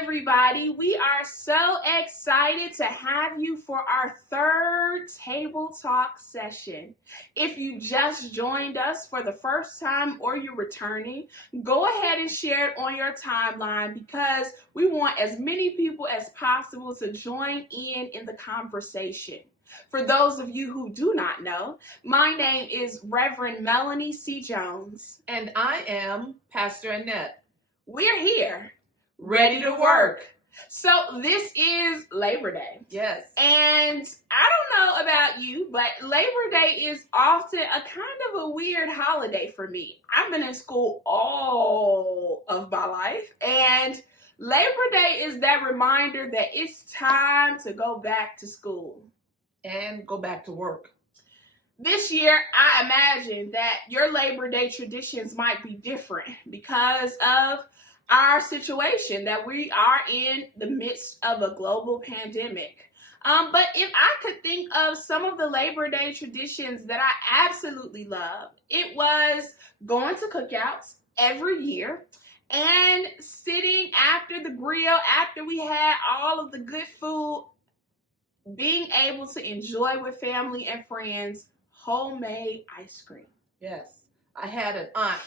everybody. We are so excited to have you for our third Table Talk session. If you just joined us for the first time or you're returning, go ahead and share it on your timeline because we want as many people as possible to join in the conversation. For those of you who do not know, my name is RevMelanie C. Jones. And I am Pastor Annette. We're here, ready to work. So this is Labor Day. Yes. And I don't know about you, but Labor Day is often a kind of a weird holiday for me. I've been in school all of my life, and Labor Day is that reminder that it's time to go back to school. And go back to work. This year, I imagine that your Labor Day traditions might be different because of our situation that we are in the midst of a global pandemic. But if I could think of some of the Labor Day traditions that I absolutely love, it was going to cookouts every year and sitting after the grill, after we had all of the good food, being able to enjoy with family and friends homemade ice cream. Yes. I had an aunt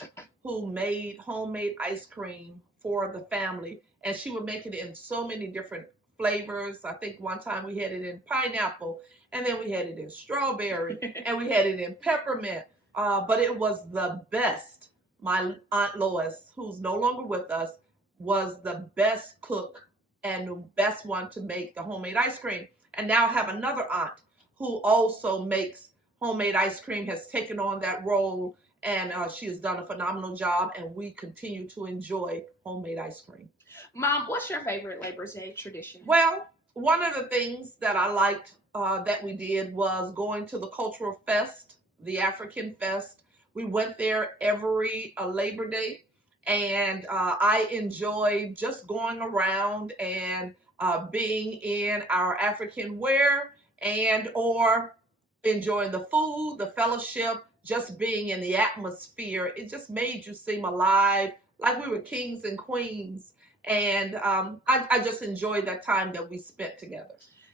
who made homemade ice cream for the family, and she would make it in so many different flavors. I think one time we had it in pineapple, and then we had it in strawberry, and we had it in peppermint. But it was the best. My Aunt Lois, who's no longer with us, was the best cook and the best one to make the homemade ice cream. And now I have another aunt who also makes homemade ice cream, has taken on that role, and she has done a phenomenal job, and we continue to enjoy homemade ice cream. Mom, what's your favorite Labor Day tradition? Well, one of the things that I liked that we did was going to the cultural fest, the African Fest. We went there every Labor Day, and I enjoyed just going around and being in our African wear and or enjoying the food, the fellowship, just being in the atmosphere. It just made you seem alive, like we were kings and queens. And I just enjoyed that time that we spent together.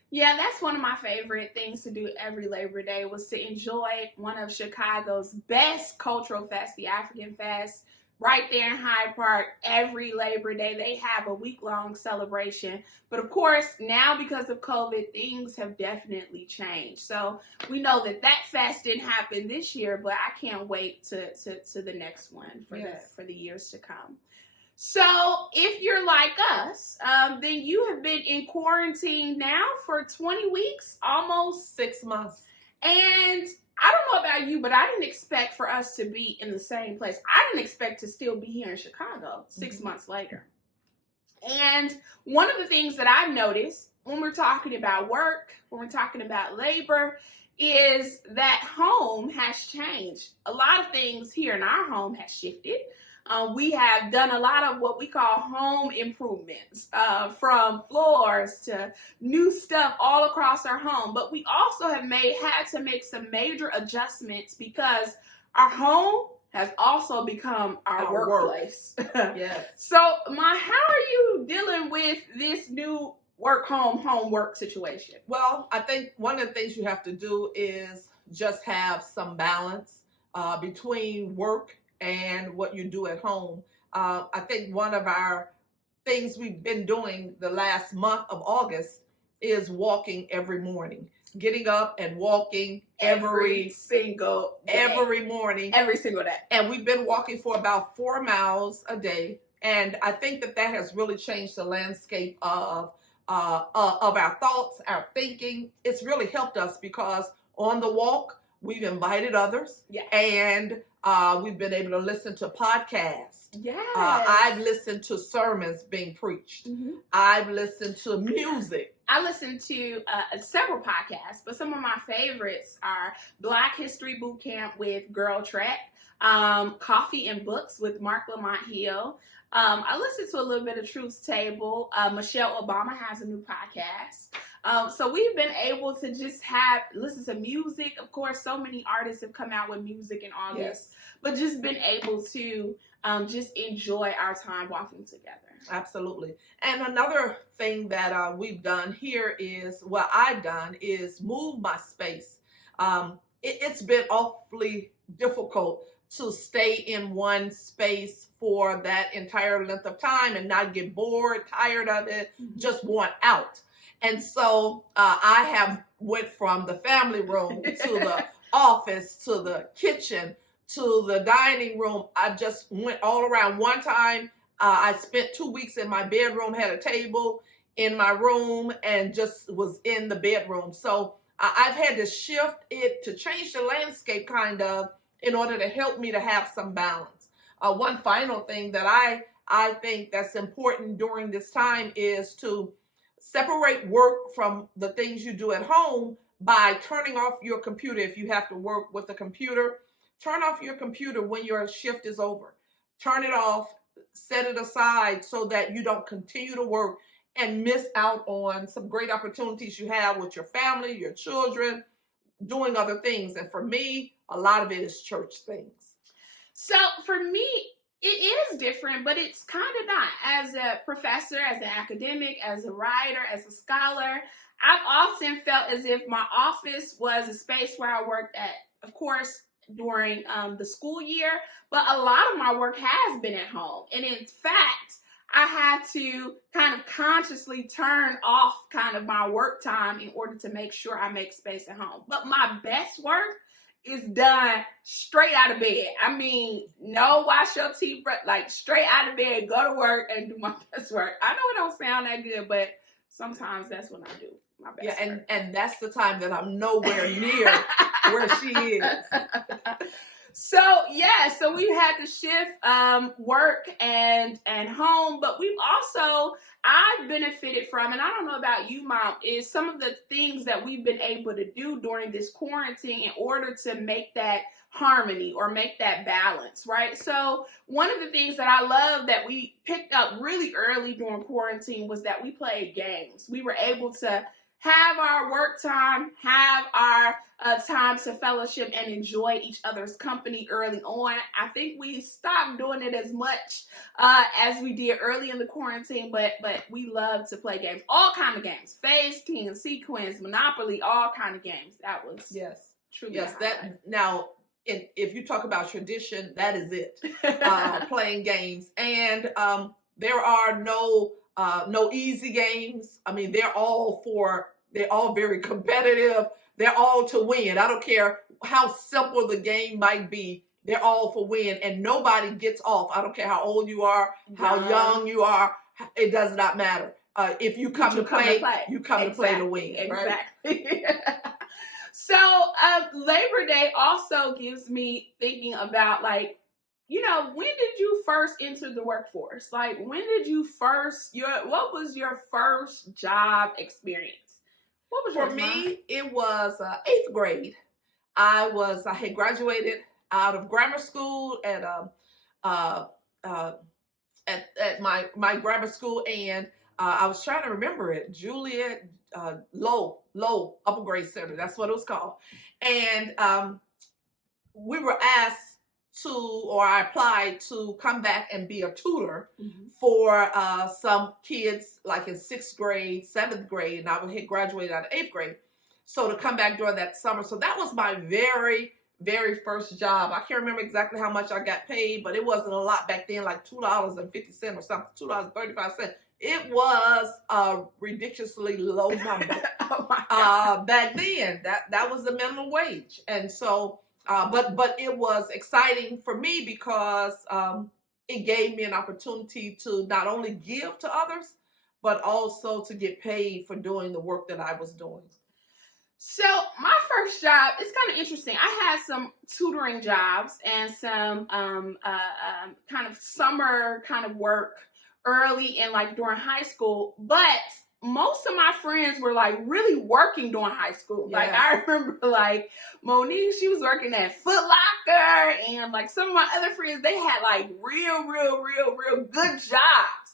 Yeah, that's one of my favorite things to do every Labor Day was to enjoy one of Chicago's best cultural fests, the African Fest. Right there in Hyde Park, every Labor Day, they have a week-long celebration. But of course, now because of COVID, things have definitely changed. So we know that fest didn't happen this year, but I can't wait to the next one for the years to come. So if you're like us, then you have been in quarantine now for 20 weeks, almost 6 months. And I don't know about you, but I didn't expect for us to be in the same place. I didn't expect to still be here in Chicago 6 months later. And one of the things that I've noticed when we're talking about work, when we're talking about labor, is that home has changed. A lot of things here in our home has shifted. We have done a lot of what we call home improvements, from floors to new stuff all across our home. But we also have had to make some major adjustments because our home has also become our workplace. Yes. So, how are you dealing with this new home work situation? Well, I think one of the things you have to do is just have some balance between work and what you do at home. I think one of our things we've been doing the last month of August is walking every morning. Getting up and walking every single morning. Every single day. And we've been walking for about 4 miles a day. And I think that has really changed the landscape of our thoughts, our thinking. It's really helped us because on the walk, we've invited others. Yes. And we've been able to listen to podcasts. Yes. I've listened to sermons being preached. Mm-hmm. I've listened to music. I listen to several podcasts, but some of my favorites are Black History Boot Camp with Girl Trek. Coffee and Books with Mark Lamont Hill. I listened to a little bit of Truth's Table. Michelle Obama has a new podcast. So we've been able to just listen to music. Of course, so many artists have come out with music in August, Yes. but just been able to just enjoy our time walking together. Absolutely. And another thing that we've done here is, what I've done is move my space. It's been awfully difficult to stay in one space for that entire length of time and not get bored, tired of it, just want out. And so I have went from the family room to the office to the kitchen to the dining room. I just went all around. One time I spent 2 weeks in my bedroom, had a table in my room, and just was in the bedroom. So I've had to shift it to change the landscape kind of, in order to help me to have some balance. One final thing that I think that's important during this time is to separate work from the things you do at home by turning off your computer. If you have to work with a computer, turn off your computer when your shift is over. Turn it off, set it aside so that you don't continue to work and miss out on some great opportunities you have with your family, your children, doing other things. And for me, a lot of it is church things. So for me, it is different, but it's kind of not. As a professor, as an academic, as a writer, as a scholar, I've often felt as if my office was a space where I worked at, of course, during the school year, but a lot of my work has been at home. And in fact, I had to kind of consciously turn off kind of my work time in order to make sure I make space at home. But my best work is done straight out of bed. I mean, no wash your teeth, but like straight out of bed, go to work and do my best work. I know it don't sound that good, but sometimes that's what I do. My best work. And that's the time that I'm nowhere near where she is. So we've had to shift work and home, but I've benefited from, and I don't know about you, Mom, is some of the things that we've been able to do during this quarantine in order to make that harmony or make that balance, right? So one of the things that I love that we picked up really early during quarantine was that we played games. We were able to have our work time, have our time to fellowship and enjoy each other's company early on. I think we stopped doing it as much as we did early in the quarantine, but we love to play games. All kind of games. Phase, King, Sequence, Monopoly, all kind of games. That was truly that now. If you talk about tradition, that is it. Playing games. And there are no easy games. I mean, they're all very competitive. They're all to win. I don't care how simple the game might be. They're all for win, and nobody gets off. I don't care how old you are, how young you are. It does not matter. If you come to play, you come to play to win. Exactly. Right? So Labor Day also gives me thinking about, like, you know, when did you first enter the workforce? Like, when did you what was your first job experience? What was yours, For me, it was 8th grade. I had graduated out of grammar school at my grammar school, and I was trying to remember it. Juliet Low Upper Grade Center. That's what it was called. And we were asked I applied to come back and be a tutor for some kids like in 6th grade, 7th grade, and I had graduated out of 8th grade. So to come back during that summer. So that was my very, very first job. I can't remember exactly how much I got paid, but it wasn't a lot back then, like $2.50 or something, $2.35. It was a ridiculously low number. Back then. That was the minimum wage. And so but it was exciting for me because it gave me an opportunity to not only give to others, but also to get paid for doing the work that I was doing. So my first job is kind of interesting. I had some tutoring jobs and some kind of summer kind of work early and like during high school, but most of my friends were like really working during high school. Like Yes. I remember like Monique, she was working at Foot Locker, and like some of my other friends, they had like real good jobs.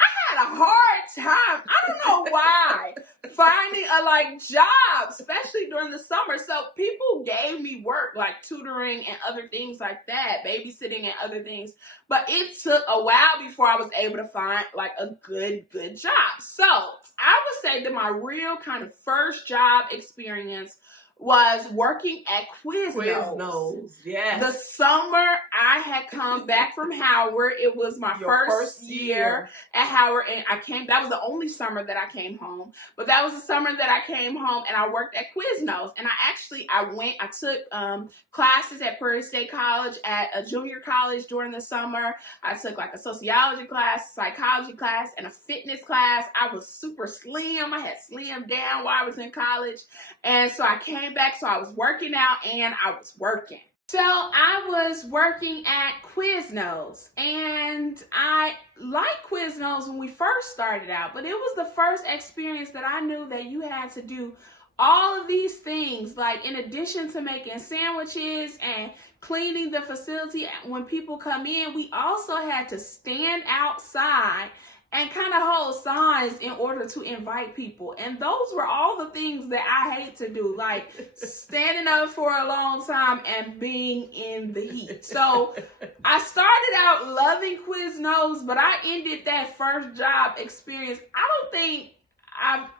I had a hard time. I don't know why finding a like job, especially during the summer. So people gave me work like tutoring and other things like that, babysitting and other things. But it took a while before I was able to find like a good job. So I would say that my real kind of first job experience was working at Quiznos. Yes. The summer I had come back from Howard, it was my first year at Howard, and that was the only summer that I came home. But that was the summer that I came home, and I worked at Quiznos. And I took classes at Prairie State College at a junior college during the summer. I took like a sociology class, psychology class, and a fitness class. I was super slim. I had slimmed down while I was in college. And so I came back, so I was working out and I was working. So I was working at Quiznos, and I liked Quiznos when we first started out, but it was the first experience that I knew that you had to do all of these things, like in addition to making sandwiches and cleaning the facility when people come in, we also had to stand outside and kind of hold signs in order to invite people. And those were all the things that I hate to do, like standing up for a long time and being in the heat. So I started out loving Quiznos, but I ended that first job experience. I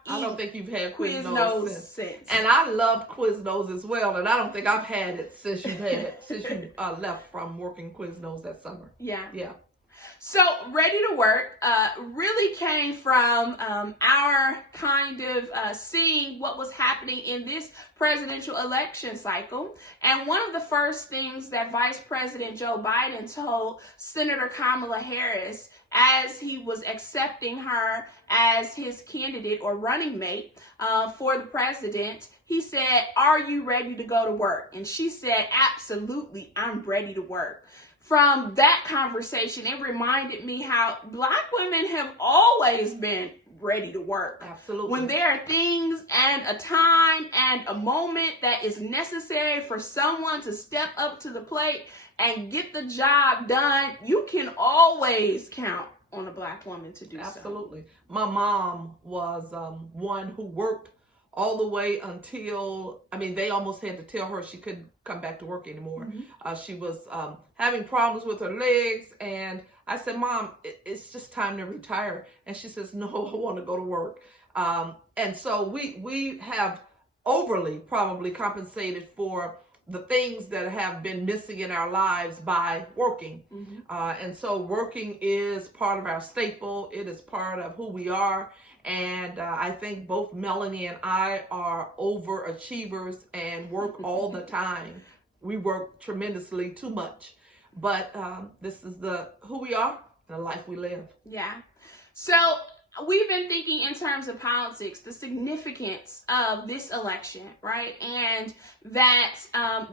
don't think you've had Quiznos since. And I loved Quiznos as well, and I don't think I've had it since you left from working Quiznos that summer. Yeah. Yeah. So Ready to Work really came from our kind of seeing what was happening in this presidential election cycle. And one of the first things that Vice President Joe Biden told Senator Kamala Harris as he was accepting her as his candidate or running mate for the president, he said, "Are you ready to go to work?" And she said, "Absolutely, I'm ready to work." From that conversation, it reminded me how Black women have always been ready to work. Absolutely. When there are things and a time and a moment that is necessary for someone to step up to the plate and get the job done, you can always count on a Black woman to do so. Absolutely. My mom was one who worked all the way until, they almost had to tell her she couldn't come back to work anymore. Mm-hmm. She was having problems with her legs, and I said, "Mom, it's just time to retire." And she says, "No, I want to go to work." And so we have overly probably compensated for the things that have been missing in our lives by working. Mm-hmm. And so working is part of our staple. It is part of who we are. And I think both Melanie and I are overachievers and work all the time. We work tremendously, too much. But this is who we are, the life we live. Yeah. So we've been thinking in terms of politics, the significance of this election, right? And that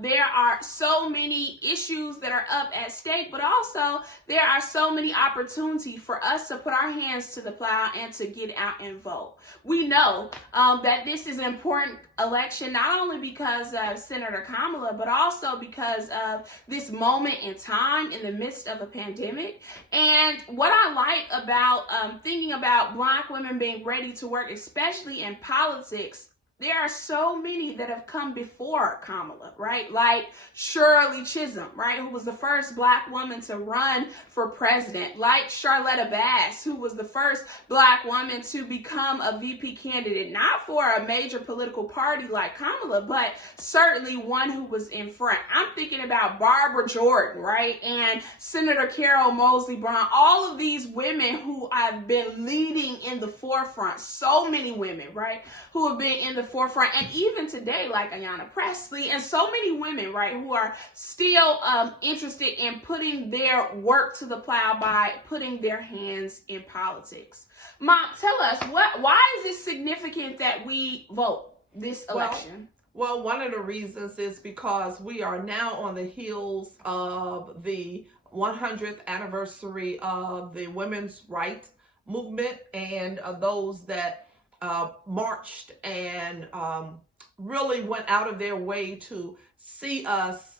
there are so many issues that are up at stake, but also there are so many opportunities for us to put our hands to the plow and to get out and vote. We know that this is an important election, not only because of Senator Kamala, but also because of this moment in time in the midst of a pandemic. And what I like about thinking about Black women being ready to work, especially in politics, there are so many that have come before Kamala, right? Like Shirley Chisholm, right? Who was the first Black woman to run for president. Like Charlotta Bass, who was the first Black woman to become a VP candidate, not for a major political party like Kamala, but certainly one who was in front. I'm thinking about Barbara Jordan, right? And Senator Carol Moseley Braun, all of these women who have been leading in the forefront, so many women, right? Who have been in the forefront, and even today, like Ayanna Pressley, and so many women, right, who are still interested in putting their work to the plow by putting their hands in politics. Mom, tell us, why is it significant that we vote this election? Well, one of the reasons is because we are now on the heels of the 100th anniversary of the women's rights movement and those that marched and really went out of their way to see us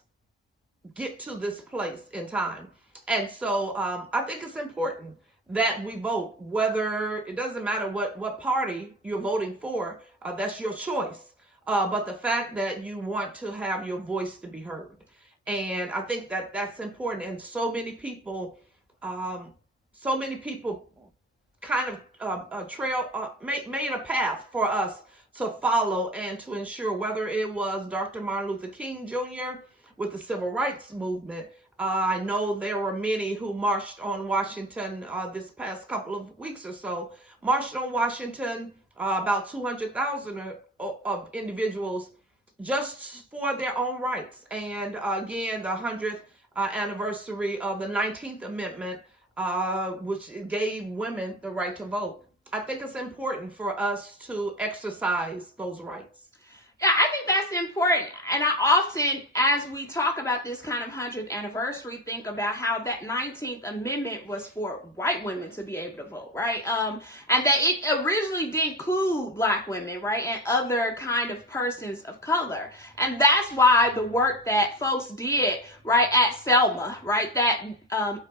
get to this place in time. And so I think it's important that we vote, whether it doesn't matter what party you're voting for, that's your choice. But the fact that you want to have your voice to be heard. And I think that that's important. And so many people kind of made a path for us to follow and to ensure, whether it was Dr. Martin Luther King Jr. with the Civil Rights Movement. I know there were many who marched on Washington this past couple of weeks or so, marched on Washington, about 200,000 of individuals just for their own rights. And again, the 100th anniversary of the 19th Amendment, which gave women the right to vote. I think it's important for us to exercise those rights. Yeah, I think that's important. And I often, as we talk about this kind of 100th anniversary, think about how that 19th Amendment was for white women to be able to vote, right? And that it originally did include Black women, right? And other kind of persons of color. And that's why the work that folks did, right, at Selma, right, that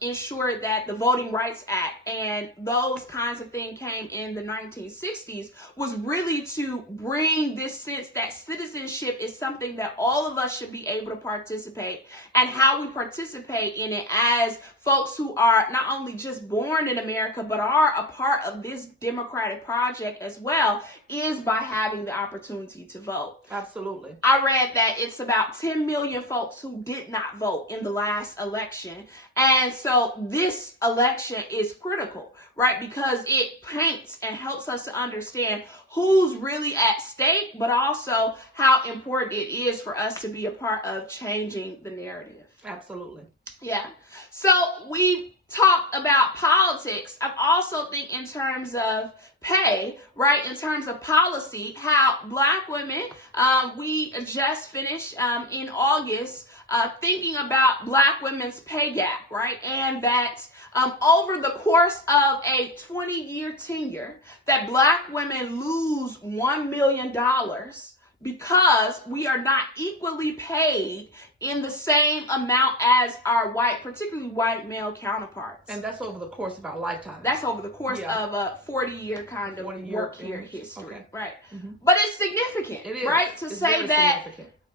ensured that the Voting Rights Act and those kinds of things came in the 1960s was really to bring this sense that citizenship is something that all of us should be able to participate, and how we participate in it as folks who are not only just born in America, but are a part of this democratic project as well, is by having the opportunity to vote. Absolutely. I read that it's about 10 million folks who did not vote in the last election. And so this election is critical, right? Because it paints and helps us to understand who's really at stake, but also how important it is for us to be a part of changing the narrative. Absolutely. Yeah. So we talked about politics. I also think in terms of pay, right? In terms of policy, how Black women, we just finished in August thinking about Black women's pay gap, right? And that over the course of a 20-year tenure, that Black women lose $1 million because we are not equally paid in the same amount as our white, particularly white male counterparts. And that's over the course of our lifetime. That's over the course of a 40-year kind of work year history, okay. Right? Mm-hmm. But it's significant, it is. Right? To it's say that,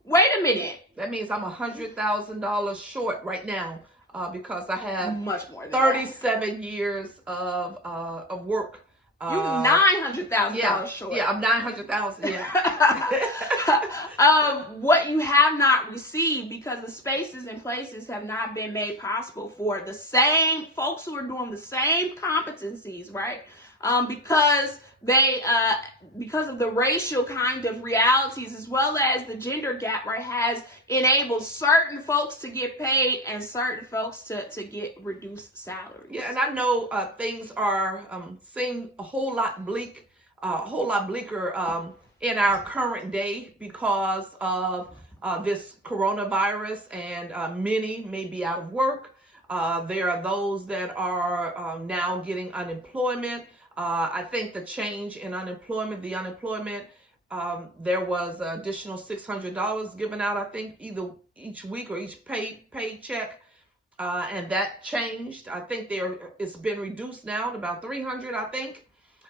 wait a minute. That means I'm $100,000 short right now because I have much more than 37 years of work. You $900,000 short. Yeah, I'm $900,000. Yeah. What you have not received because the spaces and places have not been made possible for the same folks who are doing the same competencies, right? Because they, because of the racial kind of realities as well as the gender gap, right, has enabled certain folks to get paid and certain folks to get reduced salaries. Yeah, and I know things are seem a whole lot bleaker in our current day because of this coronavirus, and many may be out of work. There are those that are now getting unemployment. I think the change in unemployment, there was additional $600 given out, I think, either each week or each paycheck. And that changed. I think it's been reduced now to about $300, I think.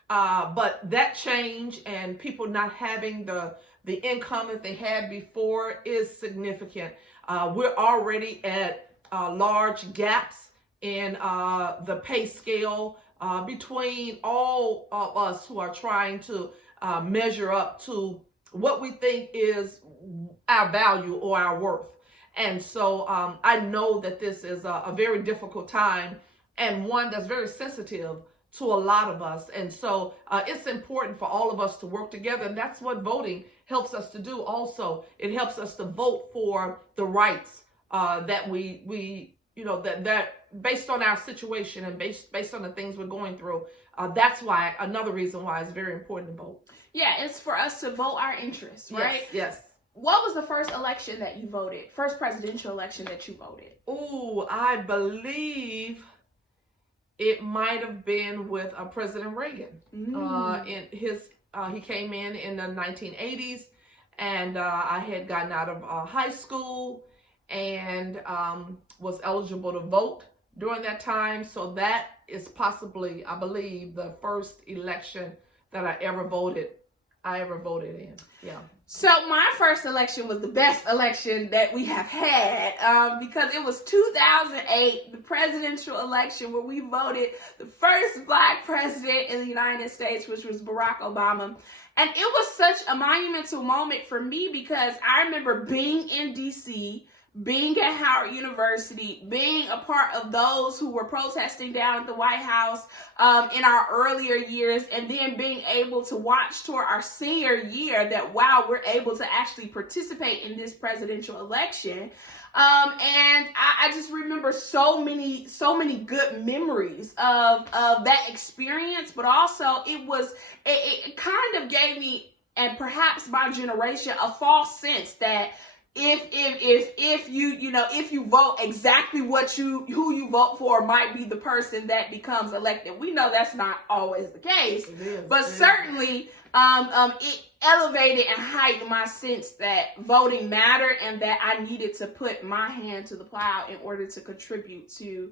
But that change and people not having the income that they had before is significant. We're already at large gaps in the pay scale between all of us who are trying to measure up to what we think is our value or our worth. And so I know that this is a very difficult time, and one that's very sensitive to a lot of us. And so it's important for all of us to work together. And that's what voting helps us to do also. It helps us to vote for the rights that we that based on our situation and based on the things we're going through. That's why, another reason why it's very important to vote. Yeah, it's for us to vote our interests, right? Yes. What was the first election that you voted? First presidential election that you voted? Oh, I believe It might have been with President Reagan. He came in the 1980s, and I had gotten out of high school and was eligible to vote during that time. So that is possibly, I believe, the first election that I ever voted in. Yeah. So my first election was the best election that we have had, because it was 2008, the presidential election, where we voted the first Black president in the United States, which was Barack Obama. And it was such a monumental moment for me because I remember being in DC, being at Howard University, being a part of those who were protesting down at the White House in our earlier years, and then being able to watch toward our senior year that, wow, we're able to actually participate in this presidential election. And I just remember so many good memories of that experience, but also it kind of gave me, and perhaps my generation, a false sense that if you vote exactly who you vote for might be the person that becomes elected. We know that's not always the case, but certainly it elevated and heightened my sense that voting mattered and that I needed to put my hand to the plow in order to contribute to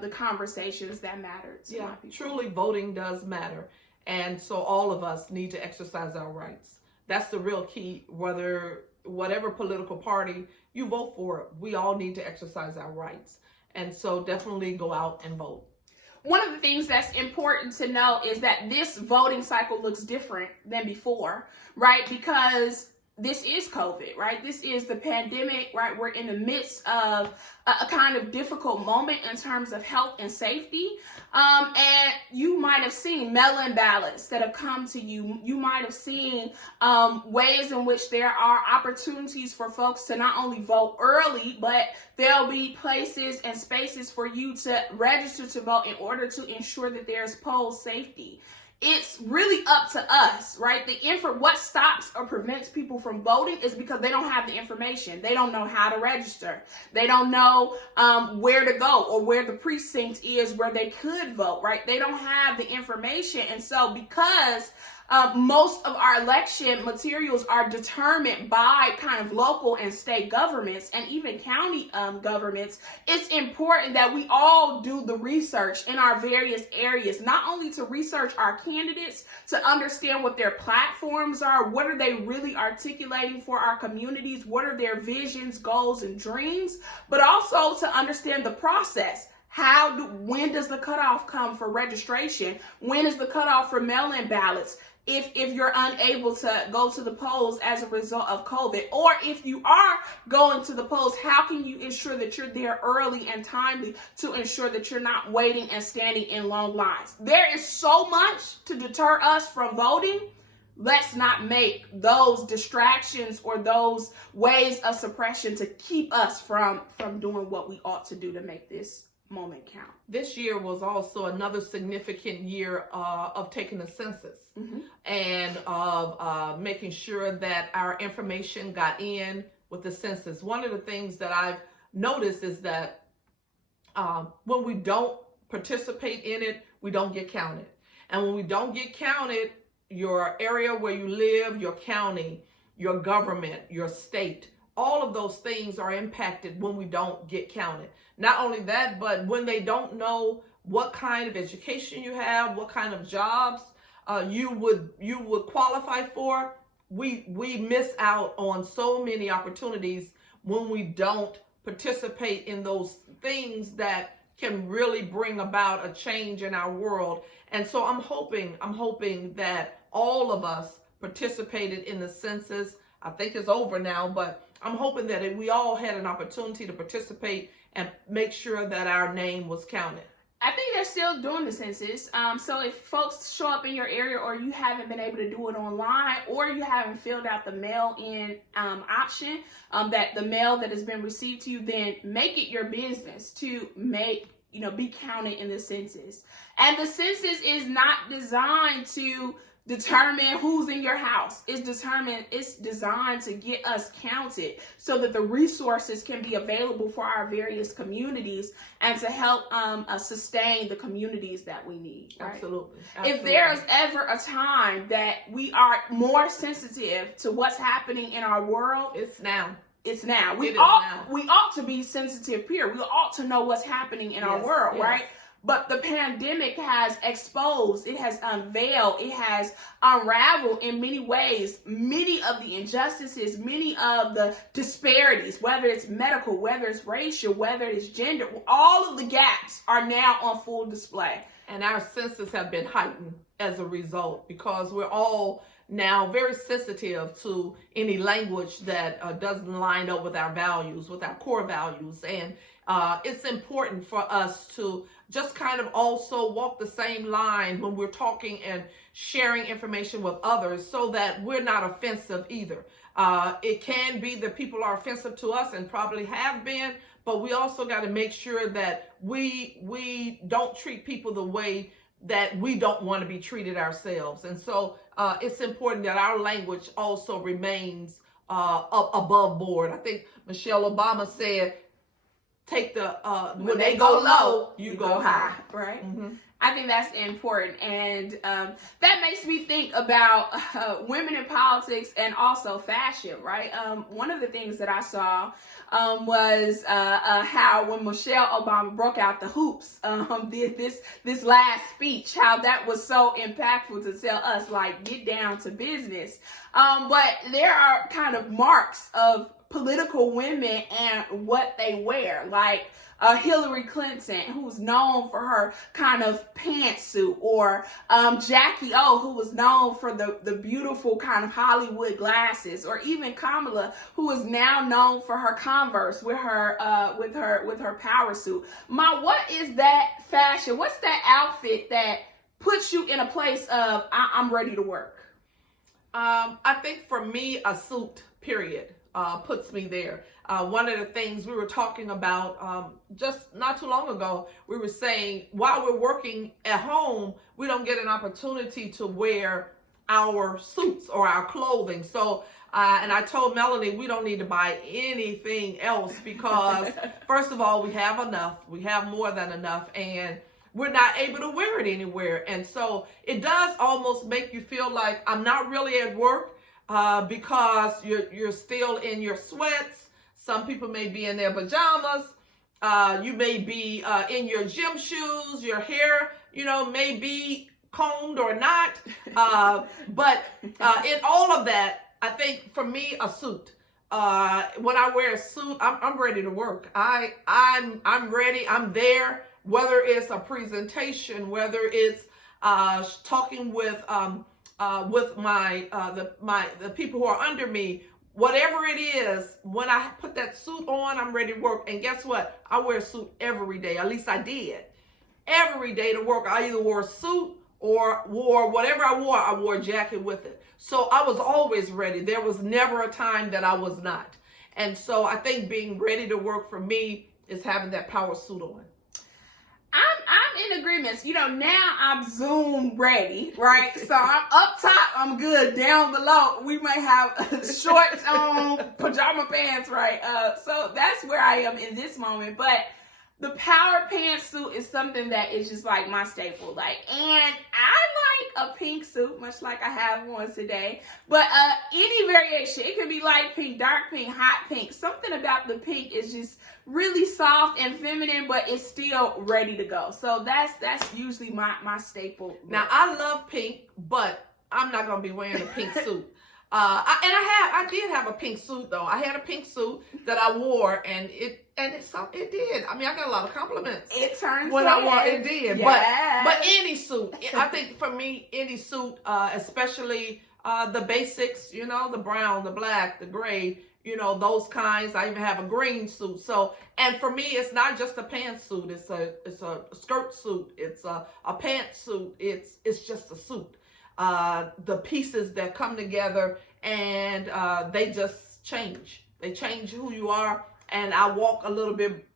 the conversations that mattered to my people. Truly, voting does matter, and so all of us need to exercise our rights. That's the real key. Whatever political party you vote for, we all need to exercise our rights. And so definitely go out and vote. One of the things that's important to know is that this voting cycle looks different than before, right? Because this is COVID, right? This is the pandemic, right? We're in the midst of a kind of difficult moment in terms of health and safety. And you might have seen mail-in ballots that have come to you. You might have seen ways in which there are opportunities for folks to not only vote early, but there'll be places and spaces for you to register to vote in order to ensure that there's poll safety. It's really up to us, right? What stops or prevents people from voting is because they don't have the information. They don't know how to register. They don't know where to go or where the precinct is where they could vote, right? They don't have the information. And so because most of our election materials are determined by kind of local and state governments and even county governments, it's important that we all do the research in our various areas, not only to research our candidates, to understand what their platforms are, what are they really articulating for our communities, what are their visions, goals, and dreams, but also to understand the process. When does the cutoff come for registration? When is the cutoff for mail-in ballots? If you're unable to go to the polls as a result of COVID, or if you are going to the polls, how can you ensure that you're there early and timely to ensure that you're not waiting and standing in long lines? There is so much to deter us from voting. Let's not make those distractions or those ways of suppression to keep us from doing what we ought to do to make this moment count. This year was also another significant year of taking the census and of making sure that our information got in with the census. One of the things that I've noticed is that when we don't participate in it, we don't get counted. And when we don't get counted, your area where you live, your county, your government, your state, all of those things are impacted when we don't get counted. Not only that, but when they don't know what kind of education you have, what kind of jobs you would qualify for, we miss out on so many opportunities when we don't participate in those things that can really bring about a change in our world. And so I'm hoping that all of us participated in the census. I think it's over now, but I'm hoping that we all had an opportunity to participate and make sure that our name was counted. I think they're still doing the census. So if folks show up in your area or you haven't been able to do it online or you haven't filled out the mail-in option, that the mail that has been received to you, then make it your business to be counted in the census. And the census is not designed to determine who's in your house. It's designed to get us counted so that the resources can be available for our various communities and to help sustain the communities that we need. Right? Absolutely. If there's ever a time that we are more sensitive to what's happening in our world, it's now. It's now. We ought to be sensitive, period. We ought to know what's happening in our world, right? But the pandemic has exposed, it has unveiled, it has unraveled in many ways, many of the injustices, many of the disparities, whether it's medical, whether it's racial, whether it's gender, all of the gaps are now on full display. And our senses have been heightened as a result, because we're all now very sensitive to any language that doesn't line up with our values, with our core values. And it's important for us to just kind of also walk the same line when we're talking and sharing information with others, so that we're not offensive either. It can be that people are offensive to us, and probably have been, but we also got to make sure that we don't treat people the way that we don't want to be treated ourselves. And so it's important that our language also remains above board. I think Michelle Obama said, take the when they go low, you go high. Right? Mm-hmm. I think that's important, and that makes me think about women in politics and also fashion, right? One of the things that I saw was how when Michelle Obama broke out the hoops, did this last speech, how that was so impactful to tell us, like, get down to business. But there are kind of marks of political women and what they wear, like Hillary Clinton, who's known for her kind of pantsuit, or Jackie O, who was known for the beautiful kind of Hollywood glasses, or even Kamala, who is now known for her Converse with her power suit. What is that fashion? What's that outfit that puts you in a place of I'm ready to work? I think for me, a suit, period, puts me there. One of the things we were talking about just not too long ago, we were saying while we're working at home, we don't get an opportunity to wear our suits or our clothing. So, and I told Melanie, we don't need to buy anything else, because first of all, we have enough. We have more than enough, and we're not able to wear it anywhere. And so it does almost make you feel like I'm not really at work, because you're still in your sweats. Some people may be in their pajamas. You may be in your gym shoes. Your hair, may be combed or not. But in all of that, I think for me, a suit. When I wear a suit, I'm ready to work. I'm ready. I'm there. Whether it's a presentation, whether it's talking with my the people who are under me, whatever it is, when I put that suit on, I'm ready to work. And guess what? I wear a suit every day. At least I did. Every day to work, I either wore a suit or wore whatever I wore a jacket with it. So I was always ready. There was never a time that I was not. And so I think being ready to work for me is having that power suit on. I'm in agreement. Now I'm Zoom ready, right? So I'm up top, I'm good. Down below, we may have shorts on, pajama pants, right? So that's where I am in this moment. But the power pantsuit is something that is just like my staple. And I like a pink suit, much like I have one today. But any variation, it could be light pink, dark pink, hot pink. Something about the pink is just really soft and feminine, but it's still ready to go. So that's usually my staple. Now, I love pink, but I'm not gonna be wearing a pink suit. I did have a pink suit though. I had a pink suit that I wore, and it did. I mean, I got a lot of compliments. It turns when I wore it. Did. Yes. But any suit, I think for me, any suit, especially the basics, the brown, the black, the gray, those kinds. I even have a green suit. So, and for me, it's not just a pantsuit. It's a skirt suit. It's a pantsuit. It's just a suit. The pieces that come together, and they just change. They change who you are. And I walk a little bit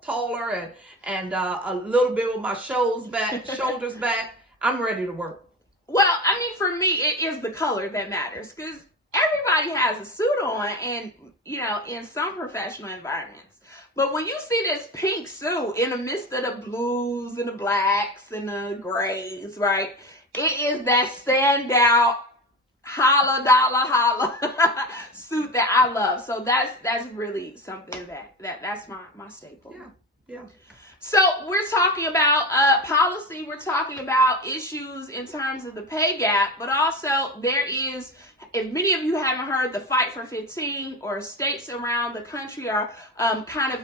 taller and a little bit with my shoulders back. I'm ready to work. Well, I mean, for me, it is the color that matters, because everybody has a suit on, and in some professional environments. But when you see this pink suit in the midst of the blues and the blacks and the grays, right? It is that standout holla dollar holla suit that I love. So that's really something that's my staple. Yeah. So we're talking about policy. We're talking about issues in terms of the pay gap, but also there is, if many of you haven't heard, the Fight for 15, or states around the country are kind of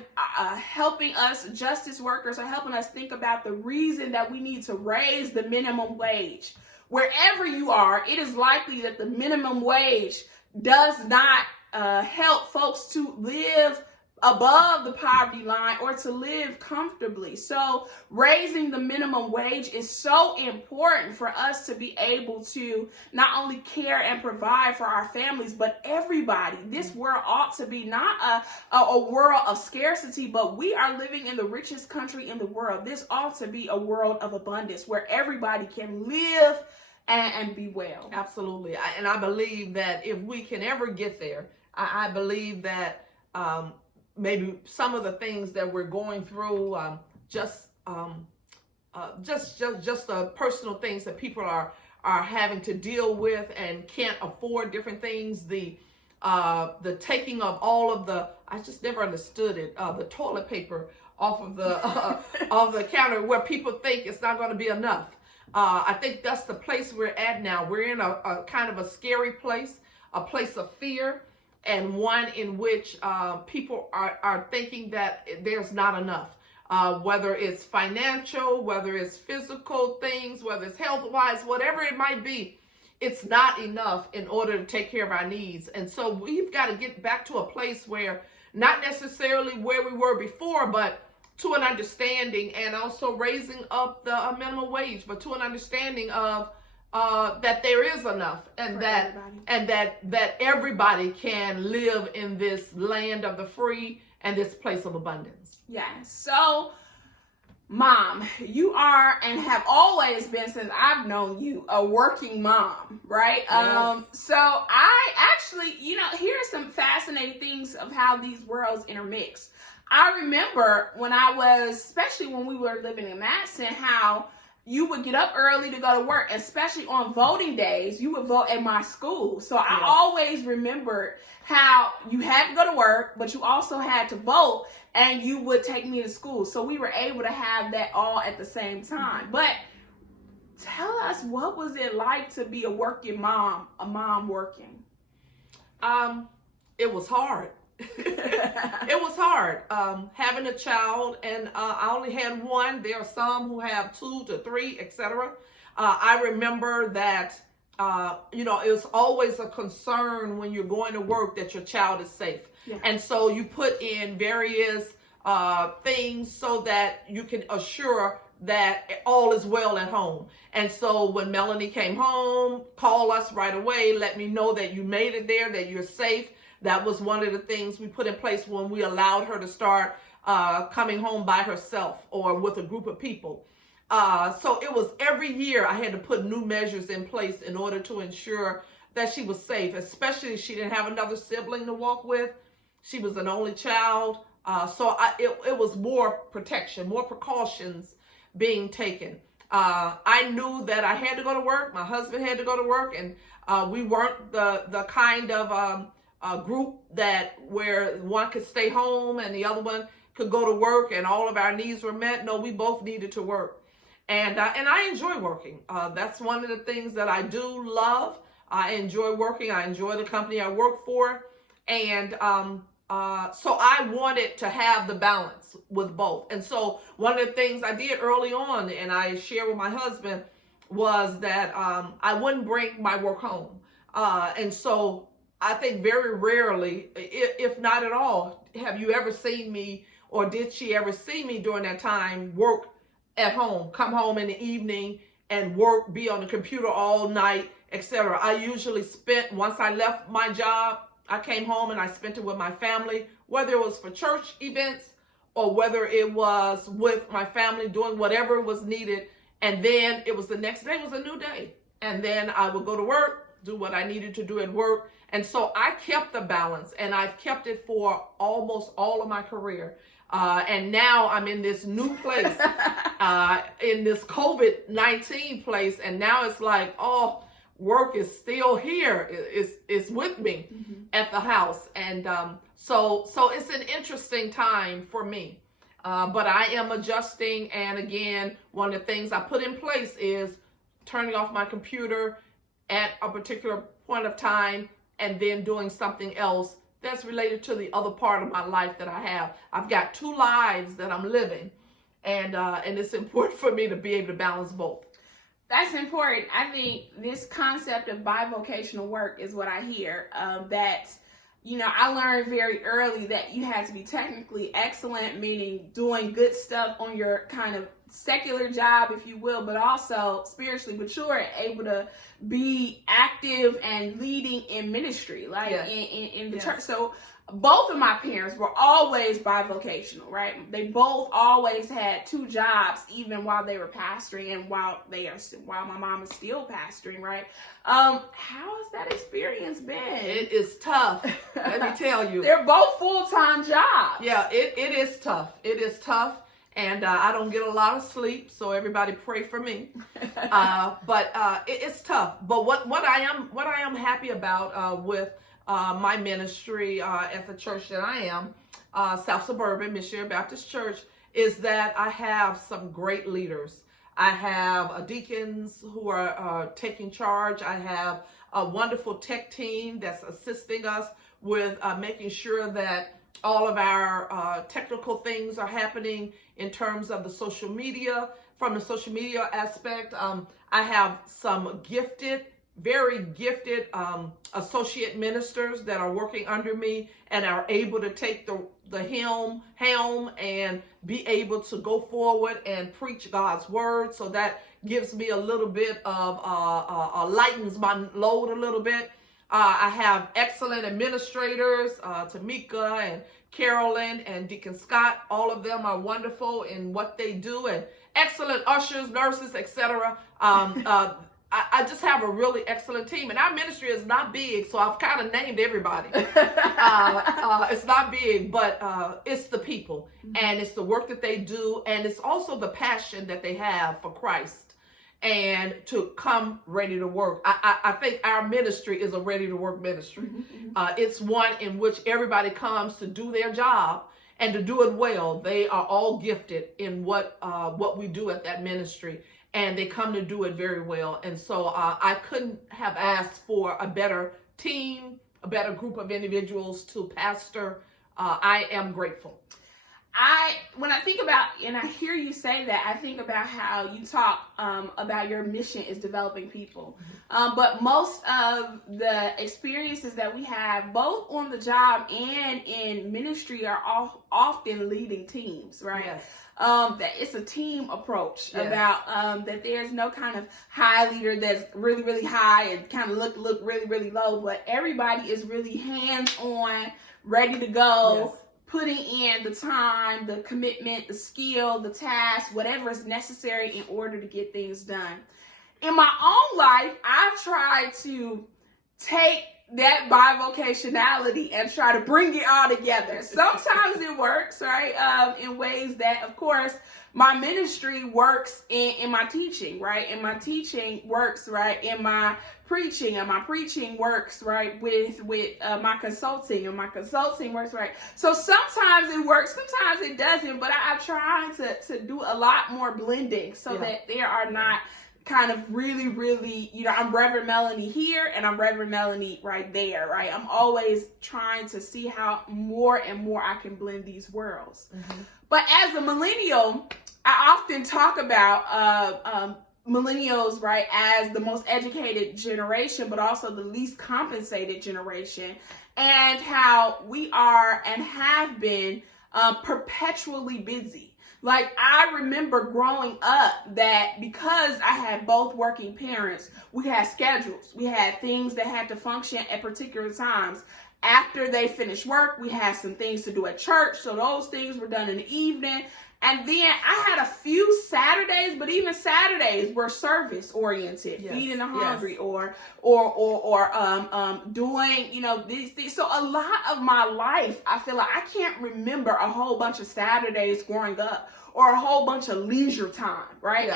helping us, justice workers are helping us think about the reason that we need to raise the minimum wage. Wherever you are, it is likely that the minimum wage does not help folks to live above the poverty line or to live comfortably. So raising the minimum wage is so important for us to be able to not only care and provide for our families, but everybody. This world ought to be not a world of scarcity, but we are living in the richest country in the world. This ought to be a world of abundance where everybody can live and be well. Absolutely. And I believe that if we can ever get there, I believe that maybe some of the things that we're going through, just the personal things that people are having to deal with and can't afford different things. The taking of all of the, I just never understood it, the toilet paper off of the of the counter, where people think it's not going to be enough. I think that's the place we're at now. We're in a kind of a scary place, a place of fear, and one in which people are thinking that there's not enough, whether it's financial, whether it's physical things, whether it's health-wise, whatever it might be, it's not enough in order to take care of our needs. And so we've got to get back to a place where, not necessarily where we were before, but to an understanding, and also raising up the minimum wage, but to an understanding of that there is enough, and that everybody can live in this land of the free and this place of abundance. Yes. So, Mom, you are and have always been, since I've known you, a working mom, right? Yes. So I actually, here are some fascinating things of how these worlds intermix. I remember when especially when we were living in Madison, how you would get up early to go to work, especially on voting days. You would vote at my school. So I always remembered how you had to go to work, but you also had to vote, and you would take me to school. So we were able to have that all at the same time. But tell us, what was it like to be a working mom, a mom working? It was hard. It was hard having a child, and I only had one. There are some who have 2 to 3, etc. I remember that it's always a concern when you're going to work that your child is safe. Yeah. And so you put in various things so that you can assure that all is well at home. And so when Melanie came home, call us right away, let me know that you made it there, that you're safe. That was one of the things we put in place when we allowed her to start coming home by herself or with a group of people. So it was every year I had to put new measures in place in order to ensure that she was safe, especially if she didn't have another sibling to walk with. She was an only child. So it was more protection, more precautions being taken. I knew that I had to go to work. My husband had to go to work, and we weren't the kind of group where one could stay home and the other one could go to work and all of our needs were met. No, we both needed to work. And I enjoy working. That's one of the things that I do love. I enjoy working. I enjoy the company I work for. And so I wanted to have the balance with both. And so one of the things I did early on, and I shared with my husband, was that I wouldn't bring my work home. And so I think very rarely, if not at all, have you ever seen me, or did she ever see me during that time work at home, come home in the evening and work, be on the computer all night, etc. I usually spent, once I left my job, I came home and I spent it with my family, whether it was for church events or whether it was with my family doing whatever was needed. And then it was the next day was a new day. and then I would go to work, do what I needed to do at work. And so I kept the balance, and I've kept it for almost all of my career. And now I'm in this new place, in this COVID-19 place. And now it's like, oh, work is still here. It's with me at the house. And so it's an interesting time for me. But I am adjusting. And again, one of the things I put in place is turning off my computer at a particular point of time and then doing something else that's related to the other part of my life that I have. I've got 2 lives that I'm living, and it's important for me to be able to balance both. That's important. I think this concept of bivocational work is what I hear. That, you know, I learned very early that you had to be technically excellent, meaning doing good stuff on your kind of secular job, if you will, but also spiritually mature and able to be active and leading in ministry, like in the church. So both of my parents were always bivocational, right? They both always had 2 jobs, even while they were pastoring and while my mom is still pastoring, right? How has that experience been? It is tough. Let me tell you. They're both full-time jobs. Yeah, it is tough. It is tough. And I don't get a lot of sleep, so everybody pray for me. But it's tough. But what I am happy about with my ministry at the church that I am, South Suburban Missionary Baptist Church, is that I have some great leaders. I have deacons who are taking charge. I have a wonderful tech team that's assisting us with making sure that all of our technical things are happening in terms of the social media. From the social media aspect, I have some very gifted associate ministers that are working under me and are able to take the helm and be able to go forward and preach God's word. So that gives me a little bit of lightens my load a little bit. I have excellent administrators, Tamika and Carolyn and Deacon Scott. All of them are wonderful in what they do, and excellent ushers, nurses, etc. I just have a really excellent team, and our ministry is not big, so I've kind of named everybody. It's not big, but it's the people, and it's the work that they do, and it's also the passion that they have for Christ and to come ready to work. I think our ministry is a ready to work ministry. It's one in which everybody comes to do their job and to do it well. They are all gifted in what we do at that ministry, and they come to do it very well. And so I couldn't have asked for a better team, a better group of individuals to pastor. I am grateful. When I think about, and I hear you say that, I think about how you talk about your mission is developing people. But most of the experiences that we have, both on the job and in ministry, are often leading teams, right? Yes. That it's a team approach. Yes. About that there's no kind of high leader that's really, really high and kind of look really, really low, but everybody is really hands-on, ready to go. Yes. Putting in the time, the commitment, the skill, the task, whatever is necessary in order to get things done. In my own life, I've tried to take that bivocationality and try to bring it all together. Sometimes it works, right? In ways that, of course, my ministry works in my teaching, right? And my teaching works, right, in my preaching, and my preaching works, right, with my consulting, and my consulting works, right. So sometimes it works, sometimes it doesn't, but I'm trying to do a lot more blending so that there are not kind of really, really, you know, I'm RevMelanie here and I'm RevMelanie right there, right? I'm always trying to see how more and more I can blend these worlds. But as a millennial, I often talk about millennials, right, as the most educated generation, but also the least compensated generation, and how we are and have been perpetually busy. Like, I remember growing up that because I had both working parents, we had schedules. We had things that had to function at particular times. After they finished work, we had some things to do at church, so those things were done in the evening. And then I had a few Saturdays, but even Saturdays were service oriented, feeding the hungry, or doing, you know, these things. So a lot of my life, I feel like I can't remember a whole bunch of Saturdays growing up, or a whole bunch of leisure time, right?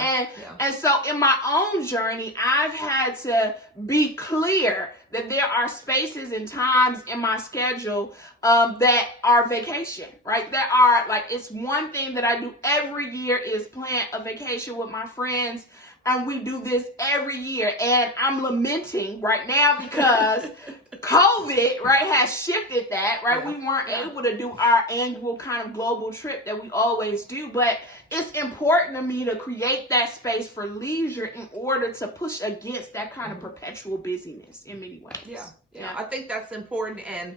And so in my own journey, I've had to be clear that there are spaces and times in my schedule that are vacation, right? There are, like, it's one thing that I do every year is plan a vacation with my friends. And we do this every year. And I'm lamenting right now because COVID, right, has shifted that, right? We weren't able to do our annual kind of global trip that we always do. But it's important to me to create that space for leisure in order to push against that kind of perpetual busyness in many ways. Yeah. I think that's important. And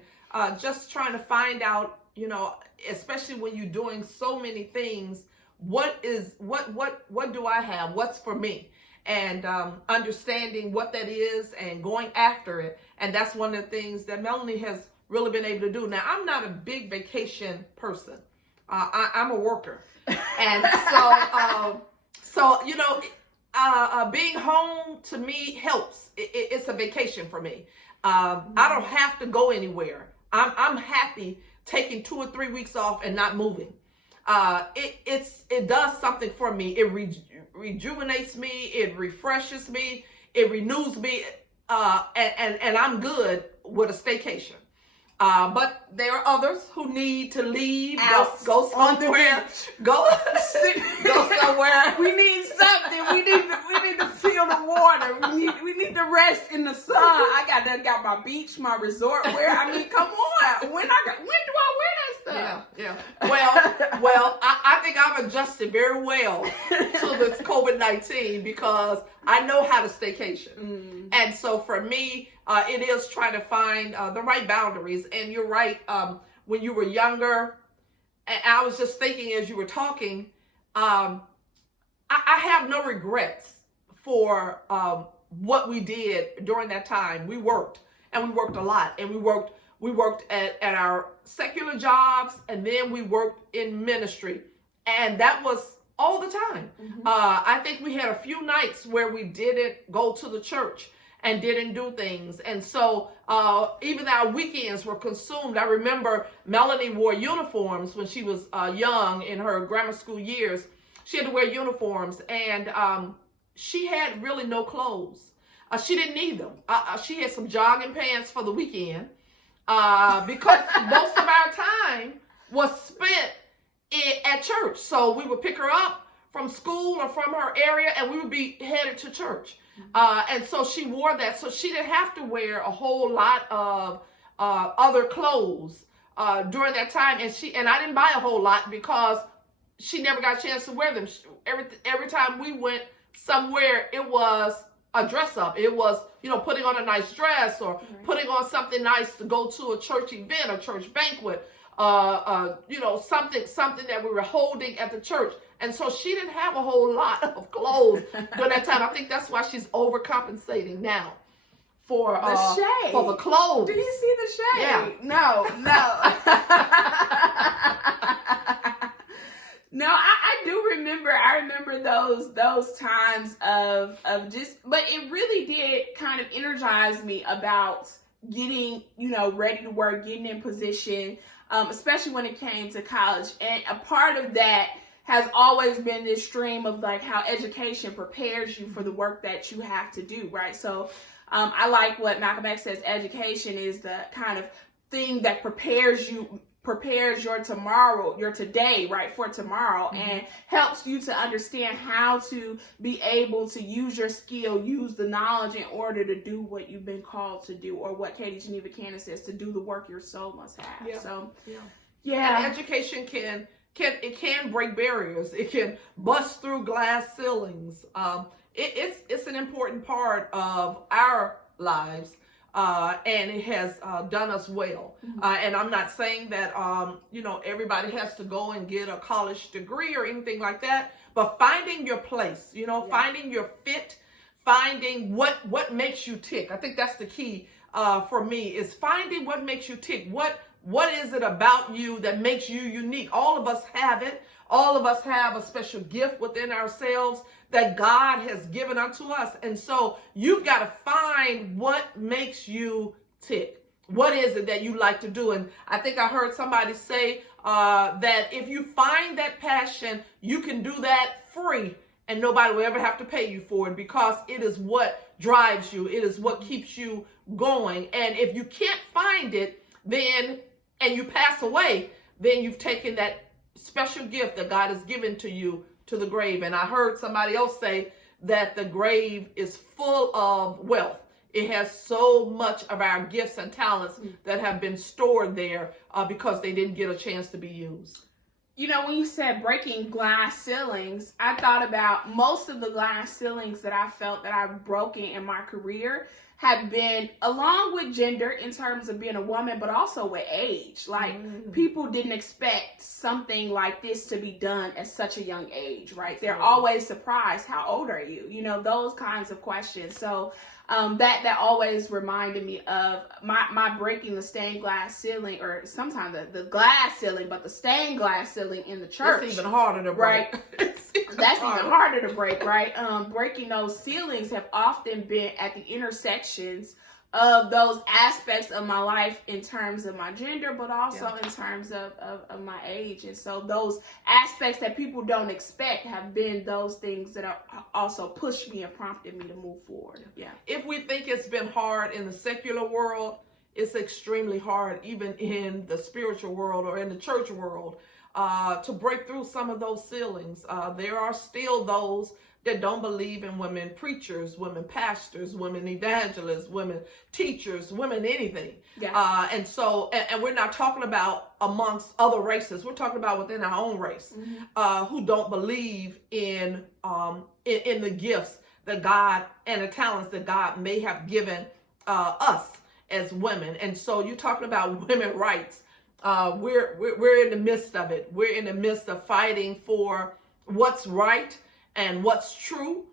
just trying to find out, you know, especially when you're doing so many things, what do I have? What's for me? And understanding what that is and going after it. And that's one of the things that Melanie has really been able to do. Now, I'm not a big vacation person. I'm a worker. And so you know, being home to me helps. It's a vacation for me. I don't have to go anywhere. I'm happy taking 2 or 3 weeks off and not moving. It does something for me. It rejuvenates me. It refreshes me. It renews me. And I'm good with a staycation. But there are others who need to leave, go somewhere, go somewhere. We need something. We need to feel the water. We need to rest in the sun. I got my beach, my resort wear. I mean, come on. When do I wear that stuff? Yeah. Well, I think I've adjusted very well to this COVID-19 because I know how to staycation. And so for me, it is trying to find the right boundaries. And you're right, when you were younger, and I was just thinking as you were talking, I have no regrets for what we did during that time. We worked, and we worked a lot, and we worked at our secular jobs, and then we worked in ministry, and that was all the time. I think we had a few nights where we didn't go to the church and didn't do things. And so even our weekends were consumed. I remember Melanie wore uniforms when she was young in her grammar school years. She had to wear uniforms, and she had really no clothes. She didn't need them. She had some jogging pants for the weekend because most of our time was spent at church. So we would pick her up from school or from her area, and we would be headed to church. And so she wore that. So she didn't have to wear a whole lot of other clothes during that time. And I didn't buy a whole lot because she never got a chance to wear them. Every time we went somewhere, it was a dress up. It was, you know, putting on a nice dress or putting on something nice to go to a church event, a church banquet, you know, something that we were holding at the church. And so she didn't have a whole lot of clothes during that time. I think that's why she's overcompensating now for the shade, for the clothes. Do you see the shade? Yeah. No. No, I do remember. I remember those times of just, but it really did kind of energize me about getting, you know, ready to work, getting in position, especially when it came to college. And a part of that has always been this stream of like how education prepares you for the work that you have to do, right? So I like what Malcolm X says, education is the kind of thing that prepares your tomorrow, your today, right, for tomorrow, and helps you to understand how to be able to use your skill, use the knowledge in order to do what you've been called to do, or what Katie Geneva Cannon says, to do the work your soul must have. Yeah. So, And education can break barriers. It can bust through glass ceilings. It's an important part of our lives. And it has done us well. And I'm not saying that, you know, everybody has to go and get a college degree or anything like that, but finding your place, you know, finding your fit, finding what makes you tick. I think that's the key for me, is finding what makes you tick. What What is it about you that makes you unique? All of us have it. All of us have a special gift within ourselves that God has given unto us. And so you've got to find what makes you tick. What is it that you like to do? And I think I heard somebody say that if you find that passion, you can do that free and nobody will ever have to pay you for it, because it is what drives you. It is what keeps you going. And if you can't find it, then, and you pass away, then you've taken that special gift that God has given to you to the grave. And I heard somebody else say that the grave is full of wealth. It has so much of our gifts and talents that have been stored there because they didn't get a chance to be used. You know, when you said breaking glass ceilings, I thought about most of the glass ceilings that I felt that I've broken in my career have been along with gender in terms of being a woman, but also with age. Like, people didn't expect something like this to be done at such a young age, right? They're always surprised. How old are you? You know, those kinds of questions. So that always reminded me of my breaking the stained glass ceiling, or sometimes the glass ceiling, but the stained glass ceiling in the church. It's even harder to break. Right. That's even harder to break, right? Breaking those ceilings have often been at the intersections of those aspects of my life in terms of my gender, but also in terms of my age. And so those aspects that people don't expect have been those things that are also pushed me and prompted me to move forward. Yeah. If we think it's been hard in the secular world, it's extremely hard even in the spiritual world or in the church world to break through some of those ceilings. There are still those that don't believe in women preachers, women pastors, women evangelists, women teachers, women anything. Yeah. And so, and we're not talking about amongst other races. We're talking about within our own race, who don't believe in the gifts that God and the talents that God may have given us as women. And so you're talking about women rights. We're in the midst of it. We're in the midst of fighting for what's right and what's true,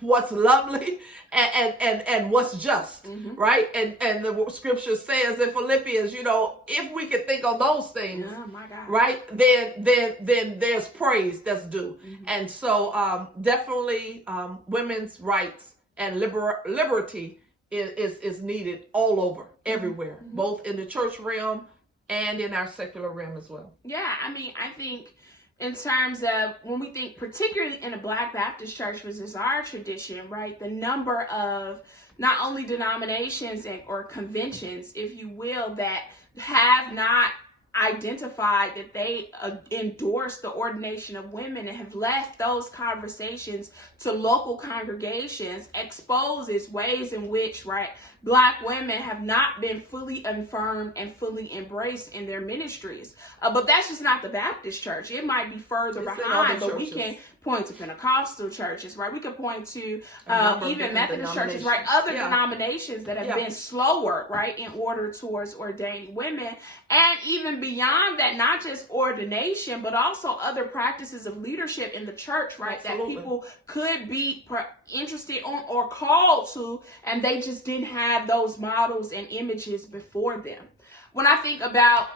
what's lovely, and what's just, right? And the scripture says in Philippians, you know, if we could think of those things, right, then there's praise that's due. And so definitely women's rights and liberty is needed all over, everywhere, both in the church realm and in our secular realm as well. Yeah, I mean, I think in terms of when we think, particularly in a Black Baptist church, which is our tradition, right? The number of not only denominations or conventions, if you will, that have not identified that they endorse the ordination of women and have left those conversations to local congregations exposes ways in which, right, Black women have not been fully affirmed and fully embraced in their ministries. But that's just not the Baptist church. It might be further behind, but we can point to Pentecostal churches, right? We could point to even Methodist churches, right? Other denominations that have been slower, right, in order towards ordaining women. And even beyond that, not just ordination, but also other practices of leadership in the church, right? Absolutely. That people could be interested on or called to, and they just didn't have those models and images before them. When I think about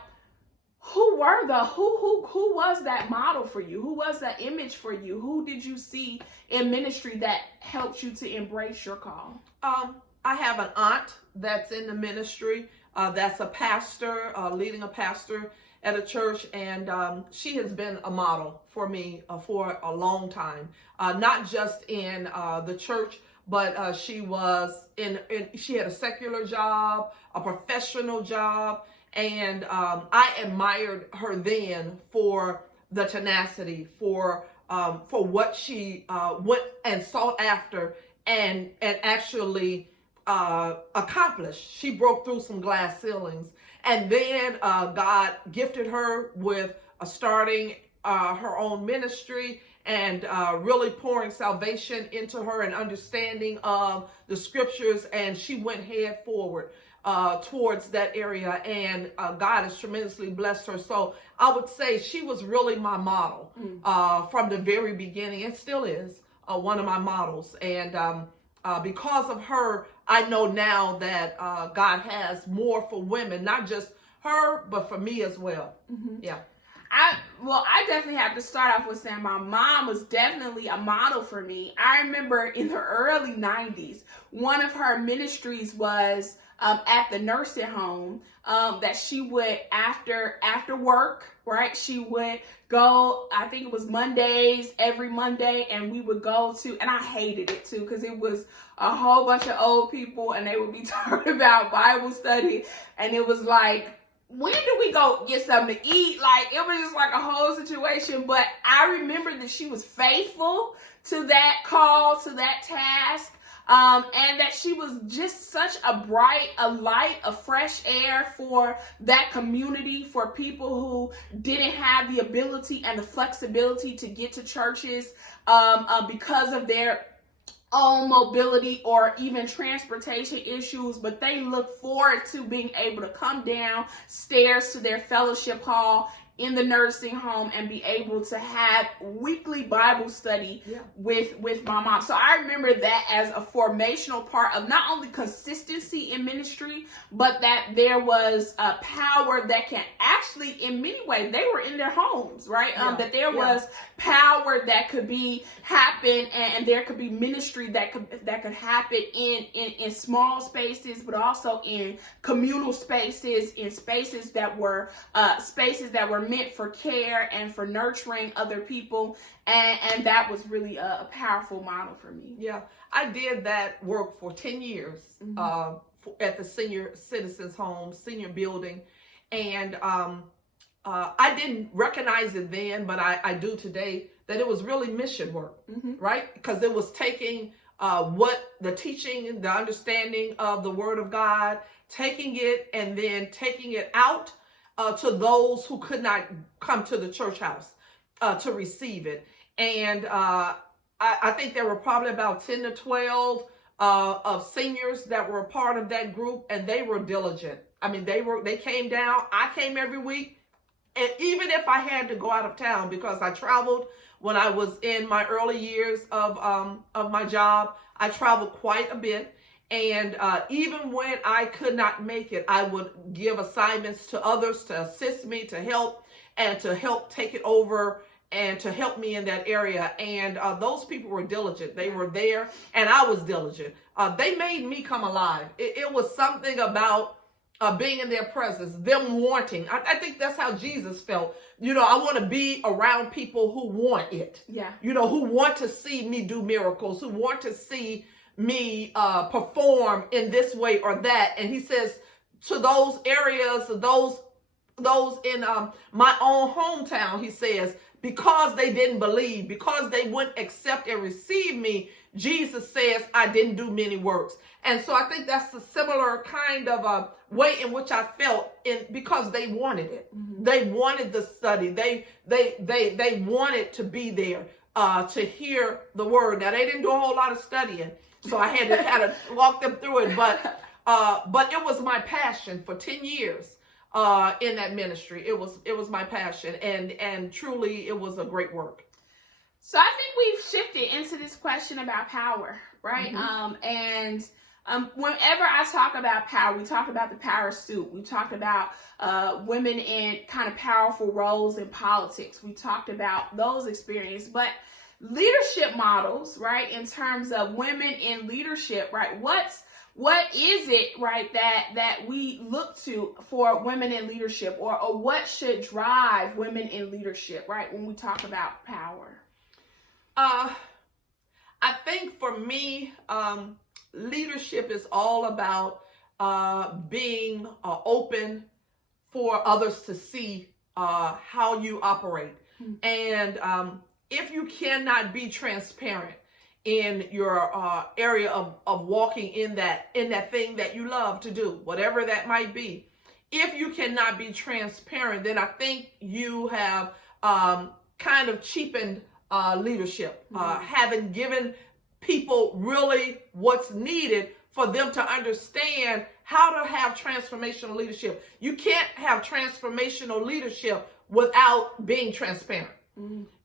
who was that model for you? Who was that image for you? Who did you see in ministry that helped you to embrace your call? I have an aunt that's in the ministry, that's a pastor, leading a pastor at a church, and she has been a model for me for a long time, not just in the church, but she had a secular job, a professional job, and I admired her then for the tenacity, for what she went and sought after and actually accomplished. She broke through some glass ceilings, and then God gifted her with starting her own ministry and really pouring salvation into her and understanding of the scriptures, and she went head forward towards that area, and God has tremendously blessed her. So I would say she was really my model from the very beginning, and still is one of my models. And because of her, I know now that God has more for women, not just her, but for me as well. Yeah. I definitely have to start off with saying my mom was definitely a model for me. I remember in the early 90s, one of her ministries was at the nursing home, that she would, after work, right, she would go, I think it was Mondays, every Monday, and we would go to, and I hated it too, because it was a whole bunch of old people, and they would be talking about Bible study, and it was like, when do we go get something to eat? Like, it was just like a whole situation. But I remember that she was faithful to that call, to that task, and that she was just such a light, a fresh air for that community, for people who didn't have the ability and the flexibility to get to churches because of their own mobility or even transportation issues, but they look forward to being able to come downstairs to their fellowship hall in the nursing home and be able to have weekly Bible study with my mom. So I remember that as a formational part of not only consistency in ministry, but that there was a power that can actually, in many ways, they were in their homes, right? That there was power that could happen, and there could be ministry that could happen in small spaces, but also in communal spaces, in spaces that were meant for care and for nurturing other people, and that was really a powerful model for me. Yeah, I did that work for 10 years at the senior citizens home, senior building, and I didn't recognize it then, but I do today, that it was really mission work, right? Because it was taking what the teaching, the understanding of the Word of God, taking it and then taking it out to those who could not come to the church house to receive it. And I think there were probably about 10 to 12 of seniors that were a part of that group, and they were diligent. I mean, they came down. I came every week. And even if I had to go out of town, because I traveled when I was in my early years of my job, I traveled quite a bit. And even when I could not make it, I would give assignments to others to assist me, to help, and to help take it over and to help me in that area. And those people were diligent. They were there, and I was diligent. They made me come alive. It was something about being in their presence, them wanting. I think that's how Jesus felt. You know, I want to be around people who want it. Yeah. You know, who want to see me do miracles, who want to see me perform in this way or that. And he says to those areas, those in my own hometown, he says, because they didn't believe, because they wouldn't accept and receive me, Jesus says I didn't do many works. And so I think that's a similar kind of a way in which I felt, because they wanted it. They wanted the study. They wanted to be there to hear the word. Now, they didn't do a whole lot of studying, so I had to kind of walk them through it. But it was my passion for 10 years in that ministry. It was my passion, and truly it was a great work. So I think we've shifted into this question about power, right? Whenever I talk about power, we talk about the power suit. We talked about women in kind of powerful roles in politics. We talked about those experiences, but leadership models, right? In terms of women in leadership, right? What is it, right, that we look to for women in leadership, or what should drive women in leadership, right? When we talk about power. I think for me, leadership is all about being open for others to see how you operate. And if you cannot be transparent in your area of walking in that thing that you love to do, whatever that might be, if you cannot be transparent, then I think you have kind of cheapened leadership, haven't given people really what's needed for them to understand how to have transformational leadership. You can't have transformational leadership without being transparent.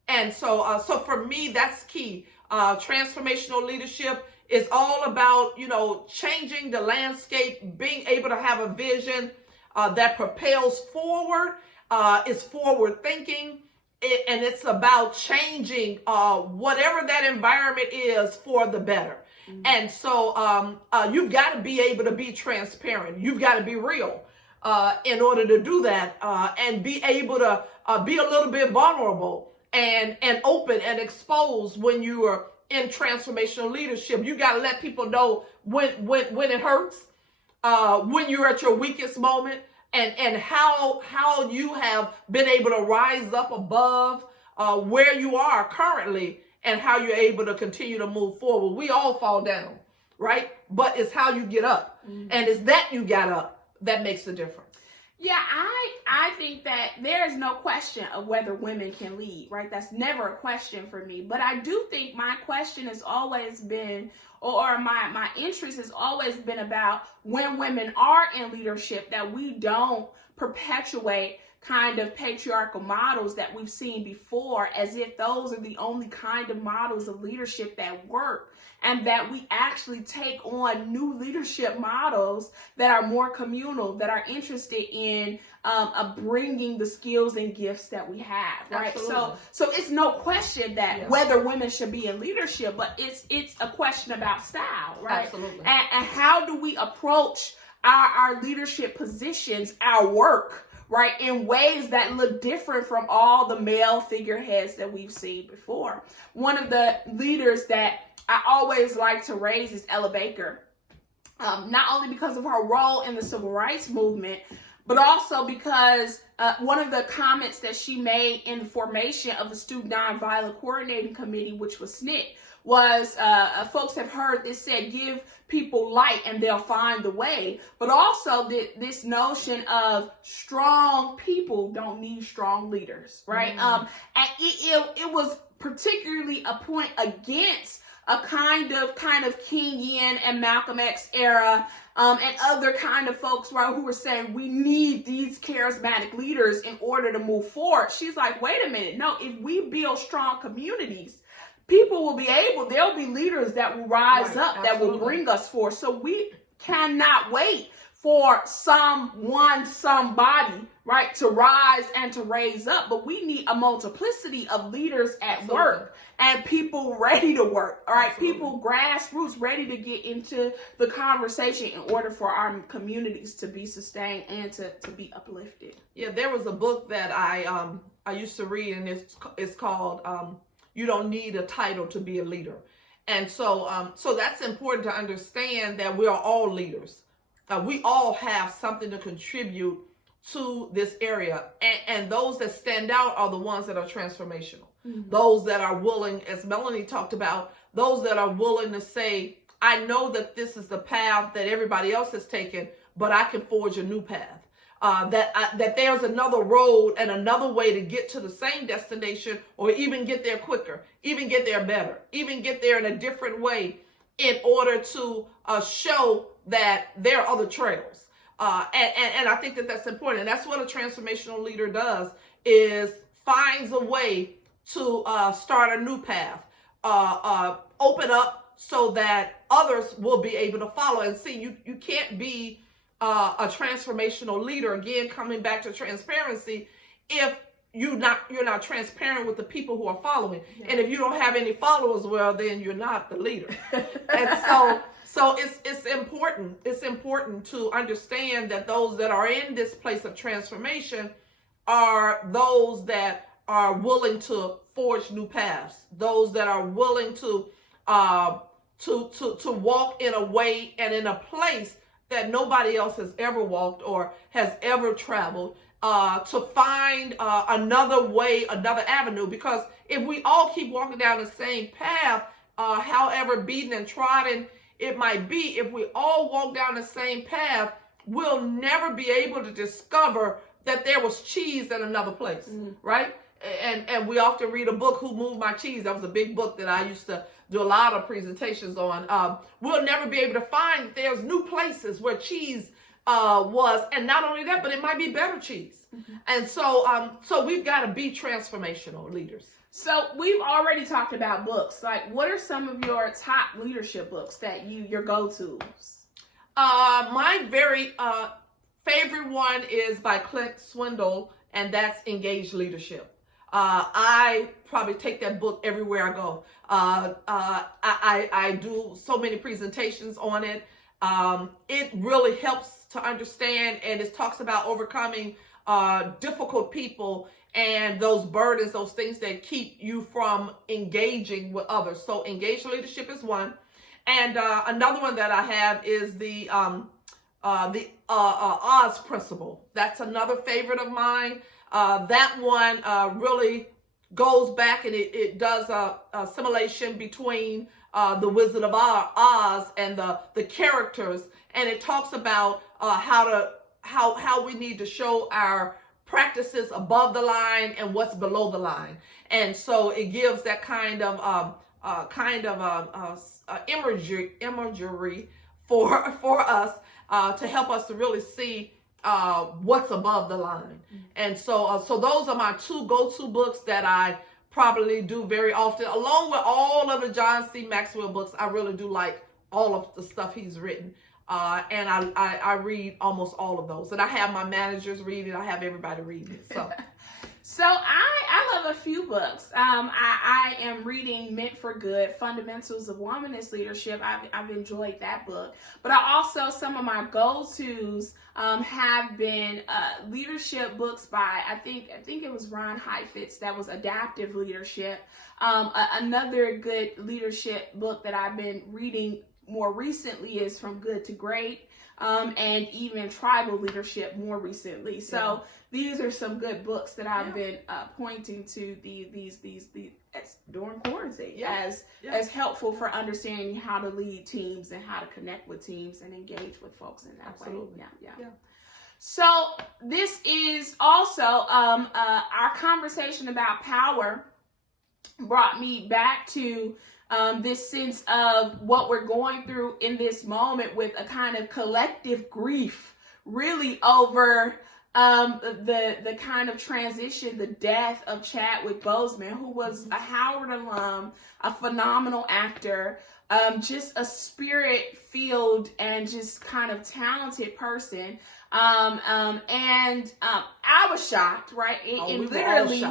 And so for me, that's key. Transformational leadership is all about, changing the landscape, being able to have a vision, that propels forward, is forward thinking, and it's about changing whatever that environment is for the better. Mm-hmm. And so you've got to be able to be transparent. You've got to be real in order to do that, and be able to be a little bit vulnerable and open and exposed when you are in transformational leadership. You got to let people know when it hurts, when you're at your weakest moment, and how you have been able to rise up above where you are currently, and how you're able to continue to move forward. We all fall down, right? But it's how you get up. Mm-hmm. And it's that you got up that makes the difference. Yeah, I think that there is no question of whether women can lead, right? That's never a question for me. But I do think my question has always been, or my interest has always been about when women are in leadership, that we don't perpetuate kind of patriarchal models that we've seen before, as if those are the only kind of models of leadership that work, and that we actually take on new leadership models that are more communal, that are interested in bringing the skills and gifts that we have, right? Absolutely. So it's no question that whether women should be in leadership, but it's a question about style, right? Absolutely. And how do we approach our leadership positions, our work, right, in ways that look different from all the male figureheads that we've seen before. One of the leaders that I always like to raise is Ella Baker, not only because of her role in the civil rights movement, but also because one of the comments that she made in the formation of the Student Nonviolent Coordinating Committee, which was SNCC, was folks have heard this said, give people light and they'll find the way. But also this notion of strong people don't need strong leaders, right? Mm-hmm. And it was particularly a point against a kind of King Yen and Malcolm X era, and other kind of folks, right, who were saying we need these charismatic leaders in order to move forward. She's like, wait a minute, no, if we build strong communities, people will be able, there'll be leaders that will rise up, absolutely, that will bring us forth. So we cannot wait for somebody, right, to rise and to raise up. But we need a multiplicity of leaders at absolutely work, and people ready to work, all right? Absolutely. People grassroots ready to get into the conversation in order for our communities to be sustained and to be uplifted. Yeah, there was a book that I used to read, and it's called You Don't Need a Title to Be a Leader. And so that's important to understand, that we are all leaders. We all have something to contribute to this area. And those that stand out are the ones that are transformational. Mm-hmm. Those that are willing, as Melanie talked about, those that are willing to say, I know that this is the path that everybody else has taken, but I can forge a new path. That there's another road and another way to get to the same destination, or even get there quicker, even get there better, even get there in a different way, in order to show that there are other trails. And I think that that's important. And that's what a transformational leader does, is finds a way to start a new path, open up so that others will be able to follow. And see, you can't be a transformational leader, again, coming back to transparency, if you're not transparent with the people who are following. Yeah. And if you don't have any followers, well, then you're not the leader. And so it's important. It's important to understand that those that are in this place of transformation are those that are willing to forge new paths, those that are willing to walk in a way and in a place that nobody else has ever walked or has ever traveled, to find another way, another avenue. Because if we all keep walking down the same path, however beaten and trodden it might be, if we all walk down the same path, we'll never be able to discover that there was cheese in another place, right? And we often read a book, Who Moved My Cheese? That was a big book that I used to do a lot of presentations on. We'll never be able to find that there's new places where cheese was, and not only that, but it might be better cheese. Mm-hmm. And so we've got to be transformational leaders. So we've already talked about books. Like, what are some of your top leadership books that your go-tos? My very favorite one is by Clint Swindle, and that's Engaged Leadership. I probably take that book everywhere I go. I do so many presentations on it. It really helps to understand, and it talks about overcoming difficult people and those burdens, those things that keep you from engaging with others. So Engaged Leadership is one. And another one that I have is the Oz Principle. That's another favorite of mine. That one really goes back, and it does a simulation between the Wizard of Oz and the characters, and it talks about how we need to show our practices above the line and what's below the line. And so it gives that kind of imagery for us to help us to really see what's above the line. And so those are my two go-to books that I probably do very often, along with all of the John C. Maxwell books. I really do like all of the stuff he's written. And I read almost all of those. And I have my managers read it. I have everybody read it. So I love a few books. I am reading Meant for Good, Fundamentals of Womanist Leadership. I've enjoyed that book. But I also, some of my go-tos have been leadership books by, I think it was Ron Heifetz, that was Adaptive Leadership. Another good leadership book that I've been reading more recently is From Good to Great, and even Tribal Leadership more recently. So these are some good books that I've been pointing to these during quarantine as helpful for understanding how to lead teams and how to connect with teams and engage with folks in that way. Yeah. So this is also our conversation about power brought me back to this sense of what we're going through in this moment, with a kind of collective grief really over the kind of transition, the death of Chadwick Boseman, who was a Howard alum, a phenomenal actor, just a spirit-filled and just kind of talented person. And I was shocked, right? It literally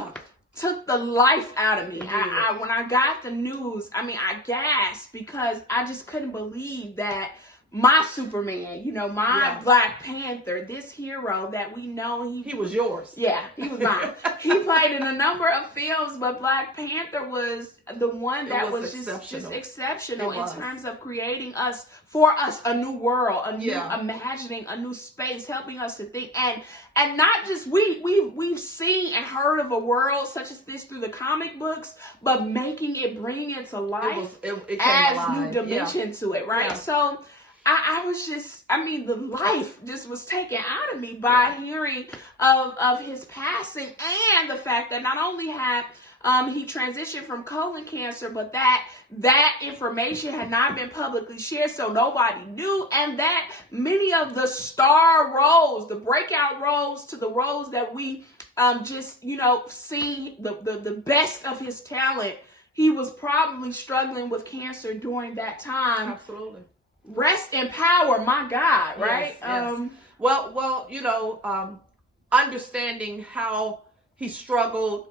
took the life out of me. When I got the news, I gasped, because I just couldn't believe that my Superman, my Black Panther, this hero that we know. He was yours. Yeah, he was mine. He played in a number of films, but Black Panther was the one that was just exceptional in terms of creating for us a new world, a new imagining a new space, helping us to think, and not just we've seen and heard of a world such as this through the comic books, but bringing it to life, it adds alive. New dimension to it, right? Yeah. So I was just, the life just was taken out of me by hearing of his passing, and the fact that not only had he transitioned from colon cancer, but that information had not been publicly shared, so nobody knew, and that many of the star roles, the breakout roles to the roles that we see the best of his talent, he was probably struggling with cancer during that time. Absolutely. Rest in power, my God, right? Yes. Well, understanding how he struggled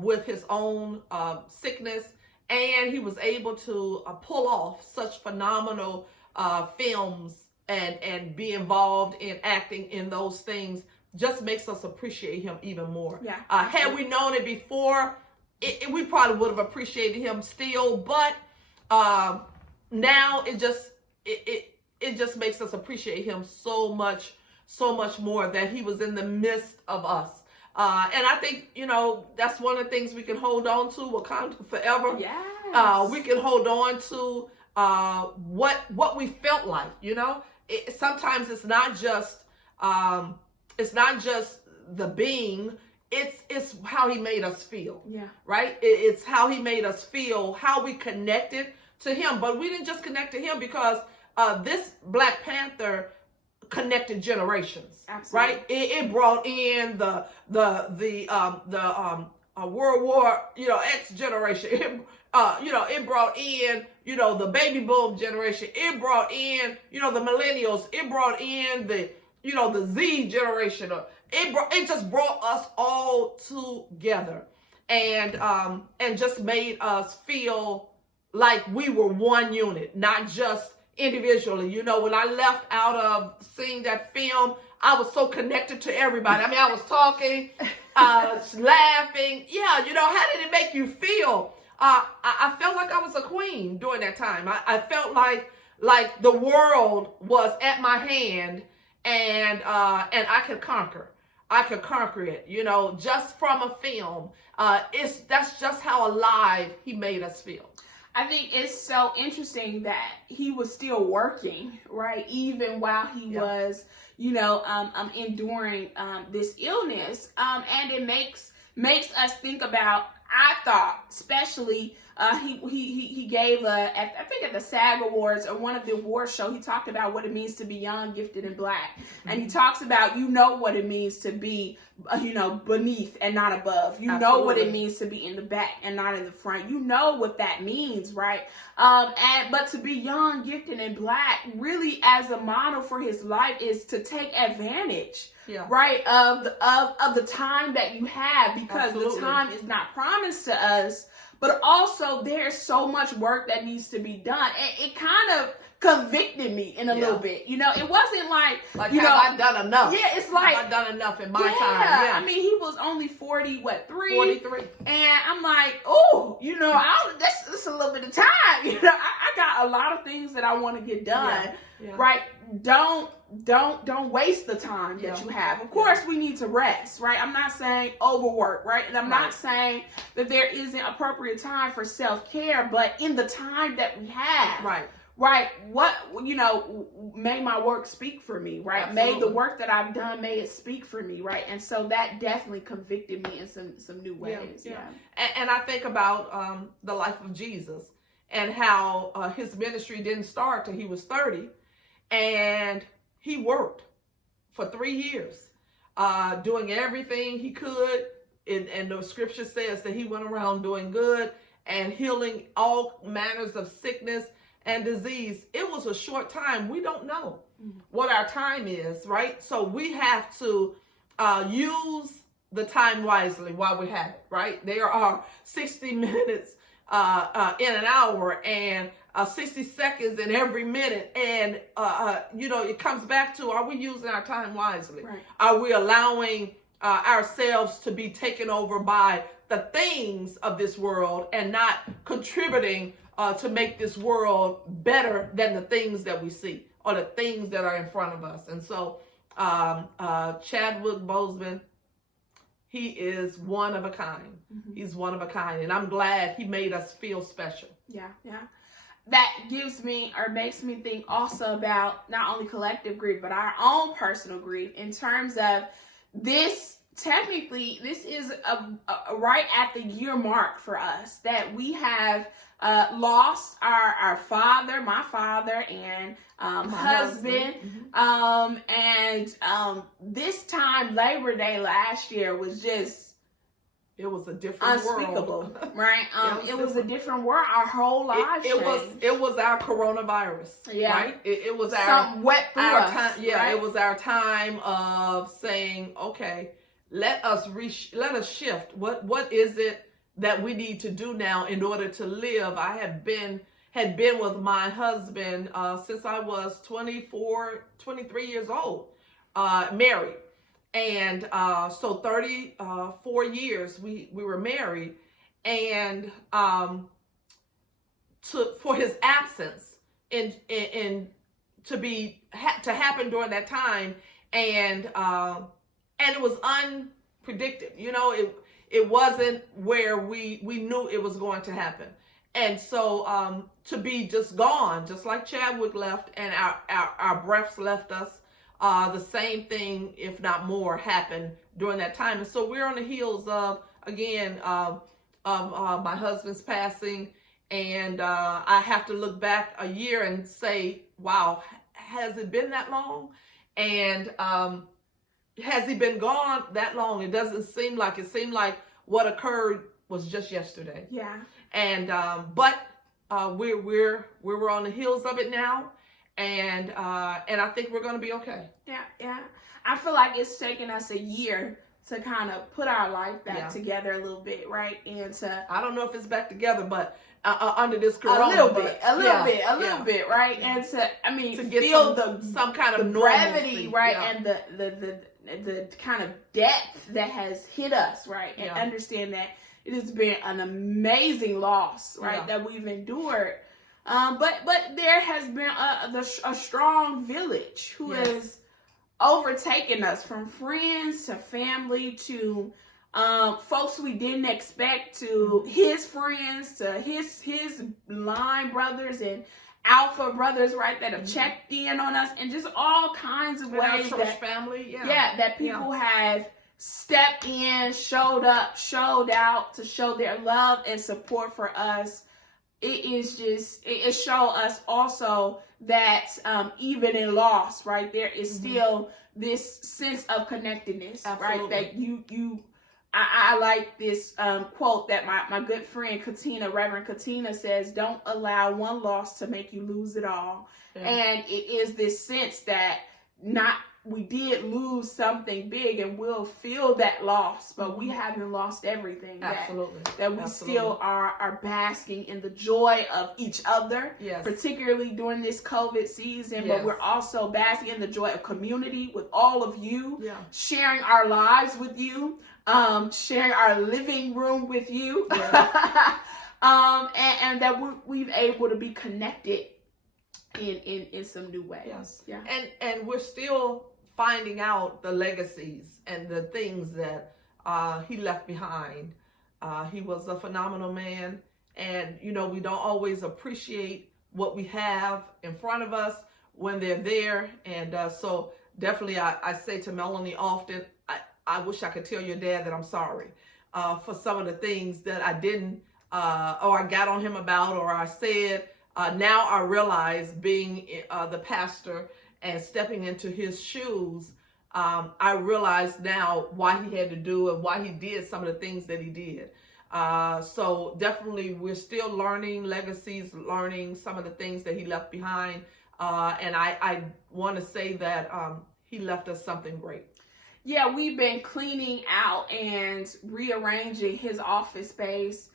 with his own sickness, and he was able to pull off such phenomenal films and be involved in acting in those things, just makes us appreciate him even more. Yeah. Had we known it before, we probably would have appreciated him still, but now it just makes us appreciate him so much more, that he was in the midst of us. And I think, that's one of the things we can hold on to, Wakanda forever. Yes. We can hold on to what we felt like, sometimes it's not just the being, it's how he made us feel. Yeah. Right? It's how he made us feel, how we connected to him. But we didn't just connect to him, because this Black Panther connected generations. Absolutely. Right? It brought in the World War X generation. It brought in the baby boom generation. It brought in the millennials. It brought in you know, the Z generation. It just brought us all together, and just made us feel like we were one unit, not just individually. You know, when I left out of seeing that film, I was so connected to everybody. I mean, I was talking, laughing. Yeah, you know, how did it make you feel? I felt like I was a queen during that time. I felt like the world was at my hand, and I could conquer. I could conquer it, you know, just from a film. That's just how alive he made us feel. I think it's so interesting that he was still working, right? Even while he was, you know, enduring this illness. And it makes us think about, I thought, especially, he gave I think at the SAG Awards or one of the awards show, he talked about what it means to be young, gifted, and black. And he talks about, you know, what it means to be, you know, beneath and not above. You know what it means to be in the back and not in the front. You know what that means, right? But to be young, gifted, and black, really as a model for his life, is to take advantage, right, of the time that you have, because the time is not promised to us. But also, there's so much work that needs to be done. And it kind of convicted me in a little bit. You know, it wasn't like you know, have I done enough? Yeah, it's like, have I done enough in my time? Yeah, I mean, he was only 43. 43. And I'm like, oh, you know, that's a little bit of time. You know, I got a lot of things that I want to get done. Right? Don't waste the time that you have. Of course, we need to rest, right? I'm not saying overwork, right? And I'm not saying that there isn't appropriate time for self-care, but in the time that we have, right, what, you know, may my work speak for me, right? Absolutely. May the work that I've done, may it speak for me, right? And so that definitely convicted me in some new ways. And I think about the life of Jesus and how his ministry didn't start till he was 30, and he worked for 3 years, doing everything he could. And the scripture says that he went around doing good and healing all manners of sickness and disease. It was a short time. We don't know what our time is, right? So we have to use the time wisely while we have it, right? There are 60 minutes in an hour, and 60 seconds in every minute. And, you know, it comes back to, are we using our time wisely? Right. Are we allowing ourselves to be taken over by the things of this world and not contributing to make this world better than the things that we see or the things that are in front of us? And so Chadwick Boseman, he is one of a kind. He's one of a kind. And I'm glad he made us feel special. Yeah. That gives me, or makes me think also about not only collective grief, but our own personal grief in terms of this. Technically, this is a right at the year mark for us that we have lost our father, my father, and husband. And this time, Labor Day last year was just, it was a different unspeakable, world. Right? It was a different world. Our whole lives it was our coronavirus. Right? It was something wet through us. Time. Yeah, right? It was our time of saying, okay, let us shift. What is it that we need to do now in order to live? I had been with my husband since I was 23 years old, married. And so 34 years we were married, and for his absence and to happen during that time, and it was unpredicted. You know, it wasn't where we knew it was going to happen. And so to be just gone, just like Chadwick left and our breaths left us, the same thing, if not more, happened during that time. And so we're on the heels of, again, of my husband's passing. And I have to look back a year and say, wow, has it been that long? And has he been gone that long? It doesn't seem like it. Seemed like what occurred was just yesterday. Yeah. And but we were on the heels of it now. and I think we're going to be okay. Yeah. I feel like it's taken us a year to kind of put our life back together a little bit, right? And to, I don't know if it's back together, but under this corona, a little bit, right? Yeah. And to get feel some kind of brevity, right? Yeah. And the kind of depth that has hit us, right? And understand that it has been an amazing loss, right? That we've endured. But there has been a strong village who has overtaken us, from friends to family to folks we didn't expect, to his friends, to his line brothers and alpha brothers, right, that have checked in on us, and just all kinds of ways that family, that people have stepped in, showed up, showed out to show their love and support for us. It shows us also that even in loss, right, there is still this sense of connectedness, right? That I like this quote that my good friend Reverend Katina says: "Don't allow one loss to make you lose it all." And it is this sense that we did lose something big, and we'll feel that loss, but we haven't lost everything. That we still are basking in the joy of each other, particularly during this COVID season, but we're also basking in the joy of community with all of you, sharing our lives with you, sharing our living room with you, and that we've able to be connected in some new ways. And we're still finding out the legacies and the things that he left behind. He was a phenomenal man, and we don't always appreciate what we have in front of us when they're there. And so definitely I say to Melanie often, I wish I could tell your dad that I'm sorry for some of the things that I didn't or I got on him about, or I said. Now I realize, being the pastor and stepping into his shoes, I realize now why he had to do and why he did some of the things that he did. So definitely we're still learning legacies, learning some of the things that he left behind. And I want to say that he left us something great. Yeah, we've been cleaning out and rearranging his office space.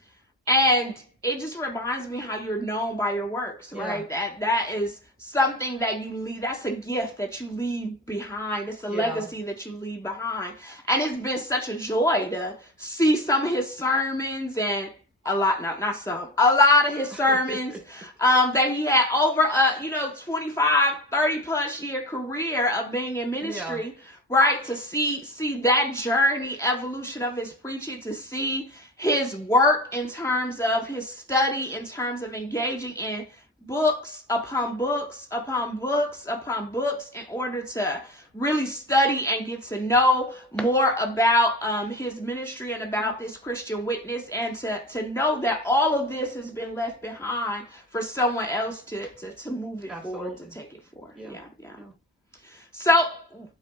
And it just reminds me how you're known by your works, right? That is something that you leave. That's a gift that you leave behind. It's a legacy that you leave behind. And it's been such a joy to see some of his sermons, and a lot of his sermons that he had over a 25, 30 plus year career of being in ministry, right? To see that journey, evolution of his preaching, to see his work in terms of his study, in terms of engaging in books upon books upon books upon books in order to really study and get to know more about his ministry and about this Christian witness, and to know that all of this has been left behind for someone else to move it forward, to take it forward. Yeah. So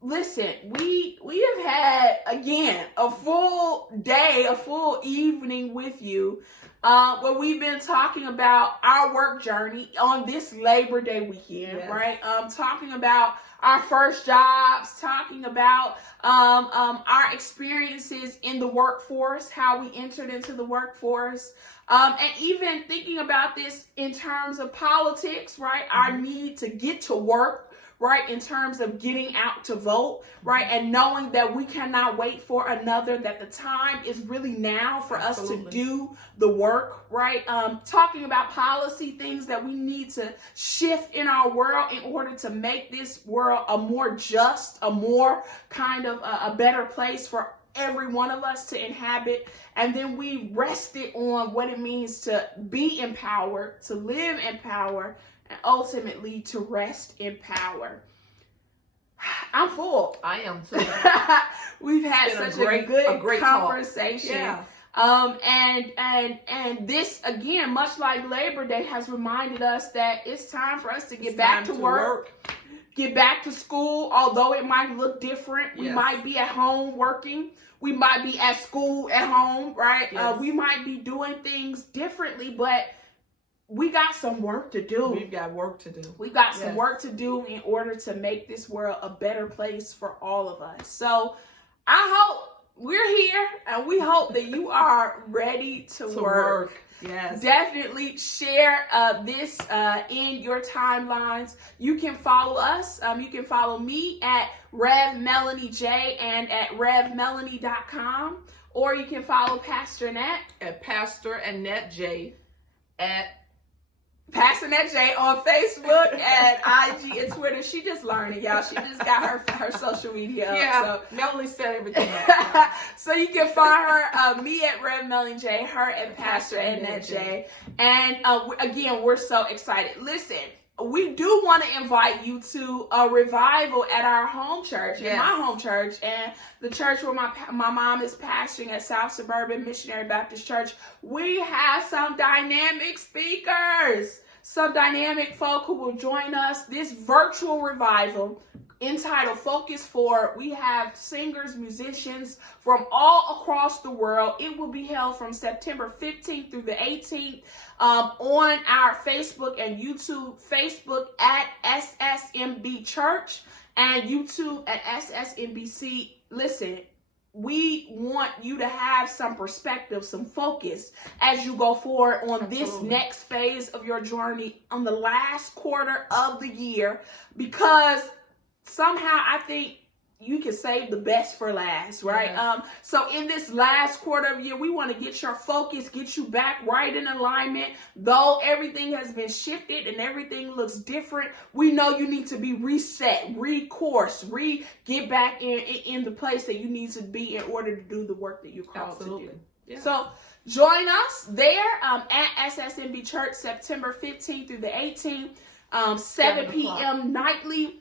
listen, we have had, again, a full day, a full evening with you, where we've been talking about our work journey on this Labor Day weekend, right? Talking about our first jobs, talking about our experiences in the workforce, how we entered into the workforce, and even thinking about this in terms of politics, right? Our need to get to work, right, in terms of getting out to vote, right, and knowing that we cannot wait for another, that the time is really now for us to do the work, right, talking about policy, things that we need to shift in our world in order to make this world a more just, a more kind of a better place for every one of us to inhabit. And then we rested on what it means to be empowered, to live in power, and ultimately to rest in power. I'm full. I am too. We've had such a great conversation. And this, again, much like Labor Day, has reminded us that it's time for us to get back to work, get back to school. Although it might look different, we might be at home working. We might be at school at home, right? We might be doing things differently, but we got some work to do. We've got work to do. We got some work to do in order to make this world a better place for all of us. So I hope we're here, and we hope that you are ready to work. Yes. Definitely share this in your timelines. You can follow us. You can follow me at RevMelanie J and at RevMelanie.com. Or you can follow Pastor Annette at Pastor Annette J at Pastor Annette J on Facebook and IG and Twitter. She just learned it, y'all. She just got her social media up. Yeah, So. Melanie said everything up. So you can find her, me at RevMelanie J, her at Pastor Annette J. And again, we're so excited. Listen, we do want to invite you to a revival at our home church, in my home church, and the church where my mom is pastoring at South Suburban Missionary Baptist Church. We have some dynamic speakers, some dynamic folk who will join us this virtual revival entitled Focus Forward. We have singers, musicians from all across the world. It will be held from September 15th through the 18th on our Facebook and YouTube. Facebook at SSMB Church and YouTube at SSMBC. Listen, we want you to have some perspective, some focus as you go forward on this next phase of your journey on the last quarter of the year, because somehow I think you can save the best for last, right? Yes. So in this last quarter of the year, we want to get your focus, get you back right in alignment. Though everything has been shifted and everything looks different, we know you need to be reset, recourse, get back in the place that you need to be in order to do the work that you're called to do. Yeah. So join us there at SSMB Church, September 15th through the 18th, 7 p.m. nightly.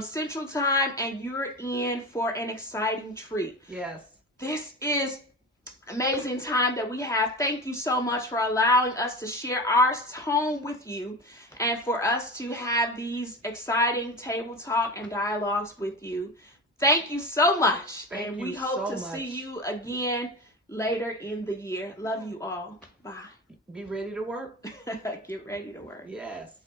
Central Time, and you're in for an exciting treat. Yes. This is amazing time that we have. Thank you so much for allowing us to share our home with you and for us to have these exciting table talk and dialogues with you. Thank you so much. And we hope to see you again later in the year. Love you all. Bye. Be ready to work. Get ready to work. Yes.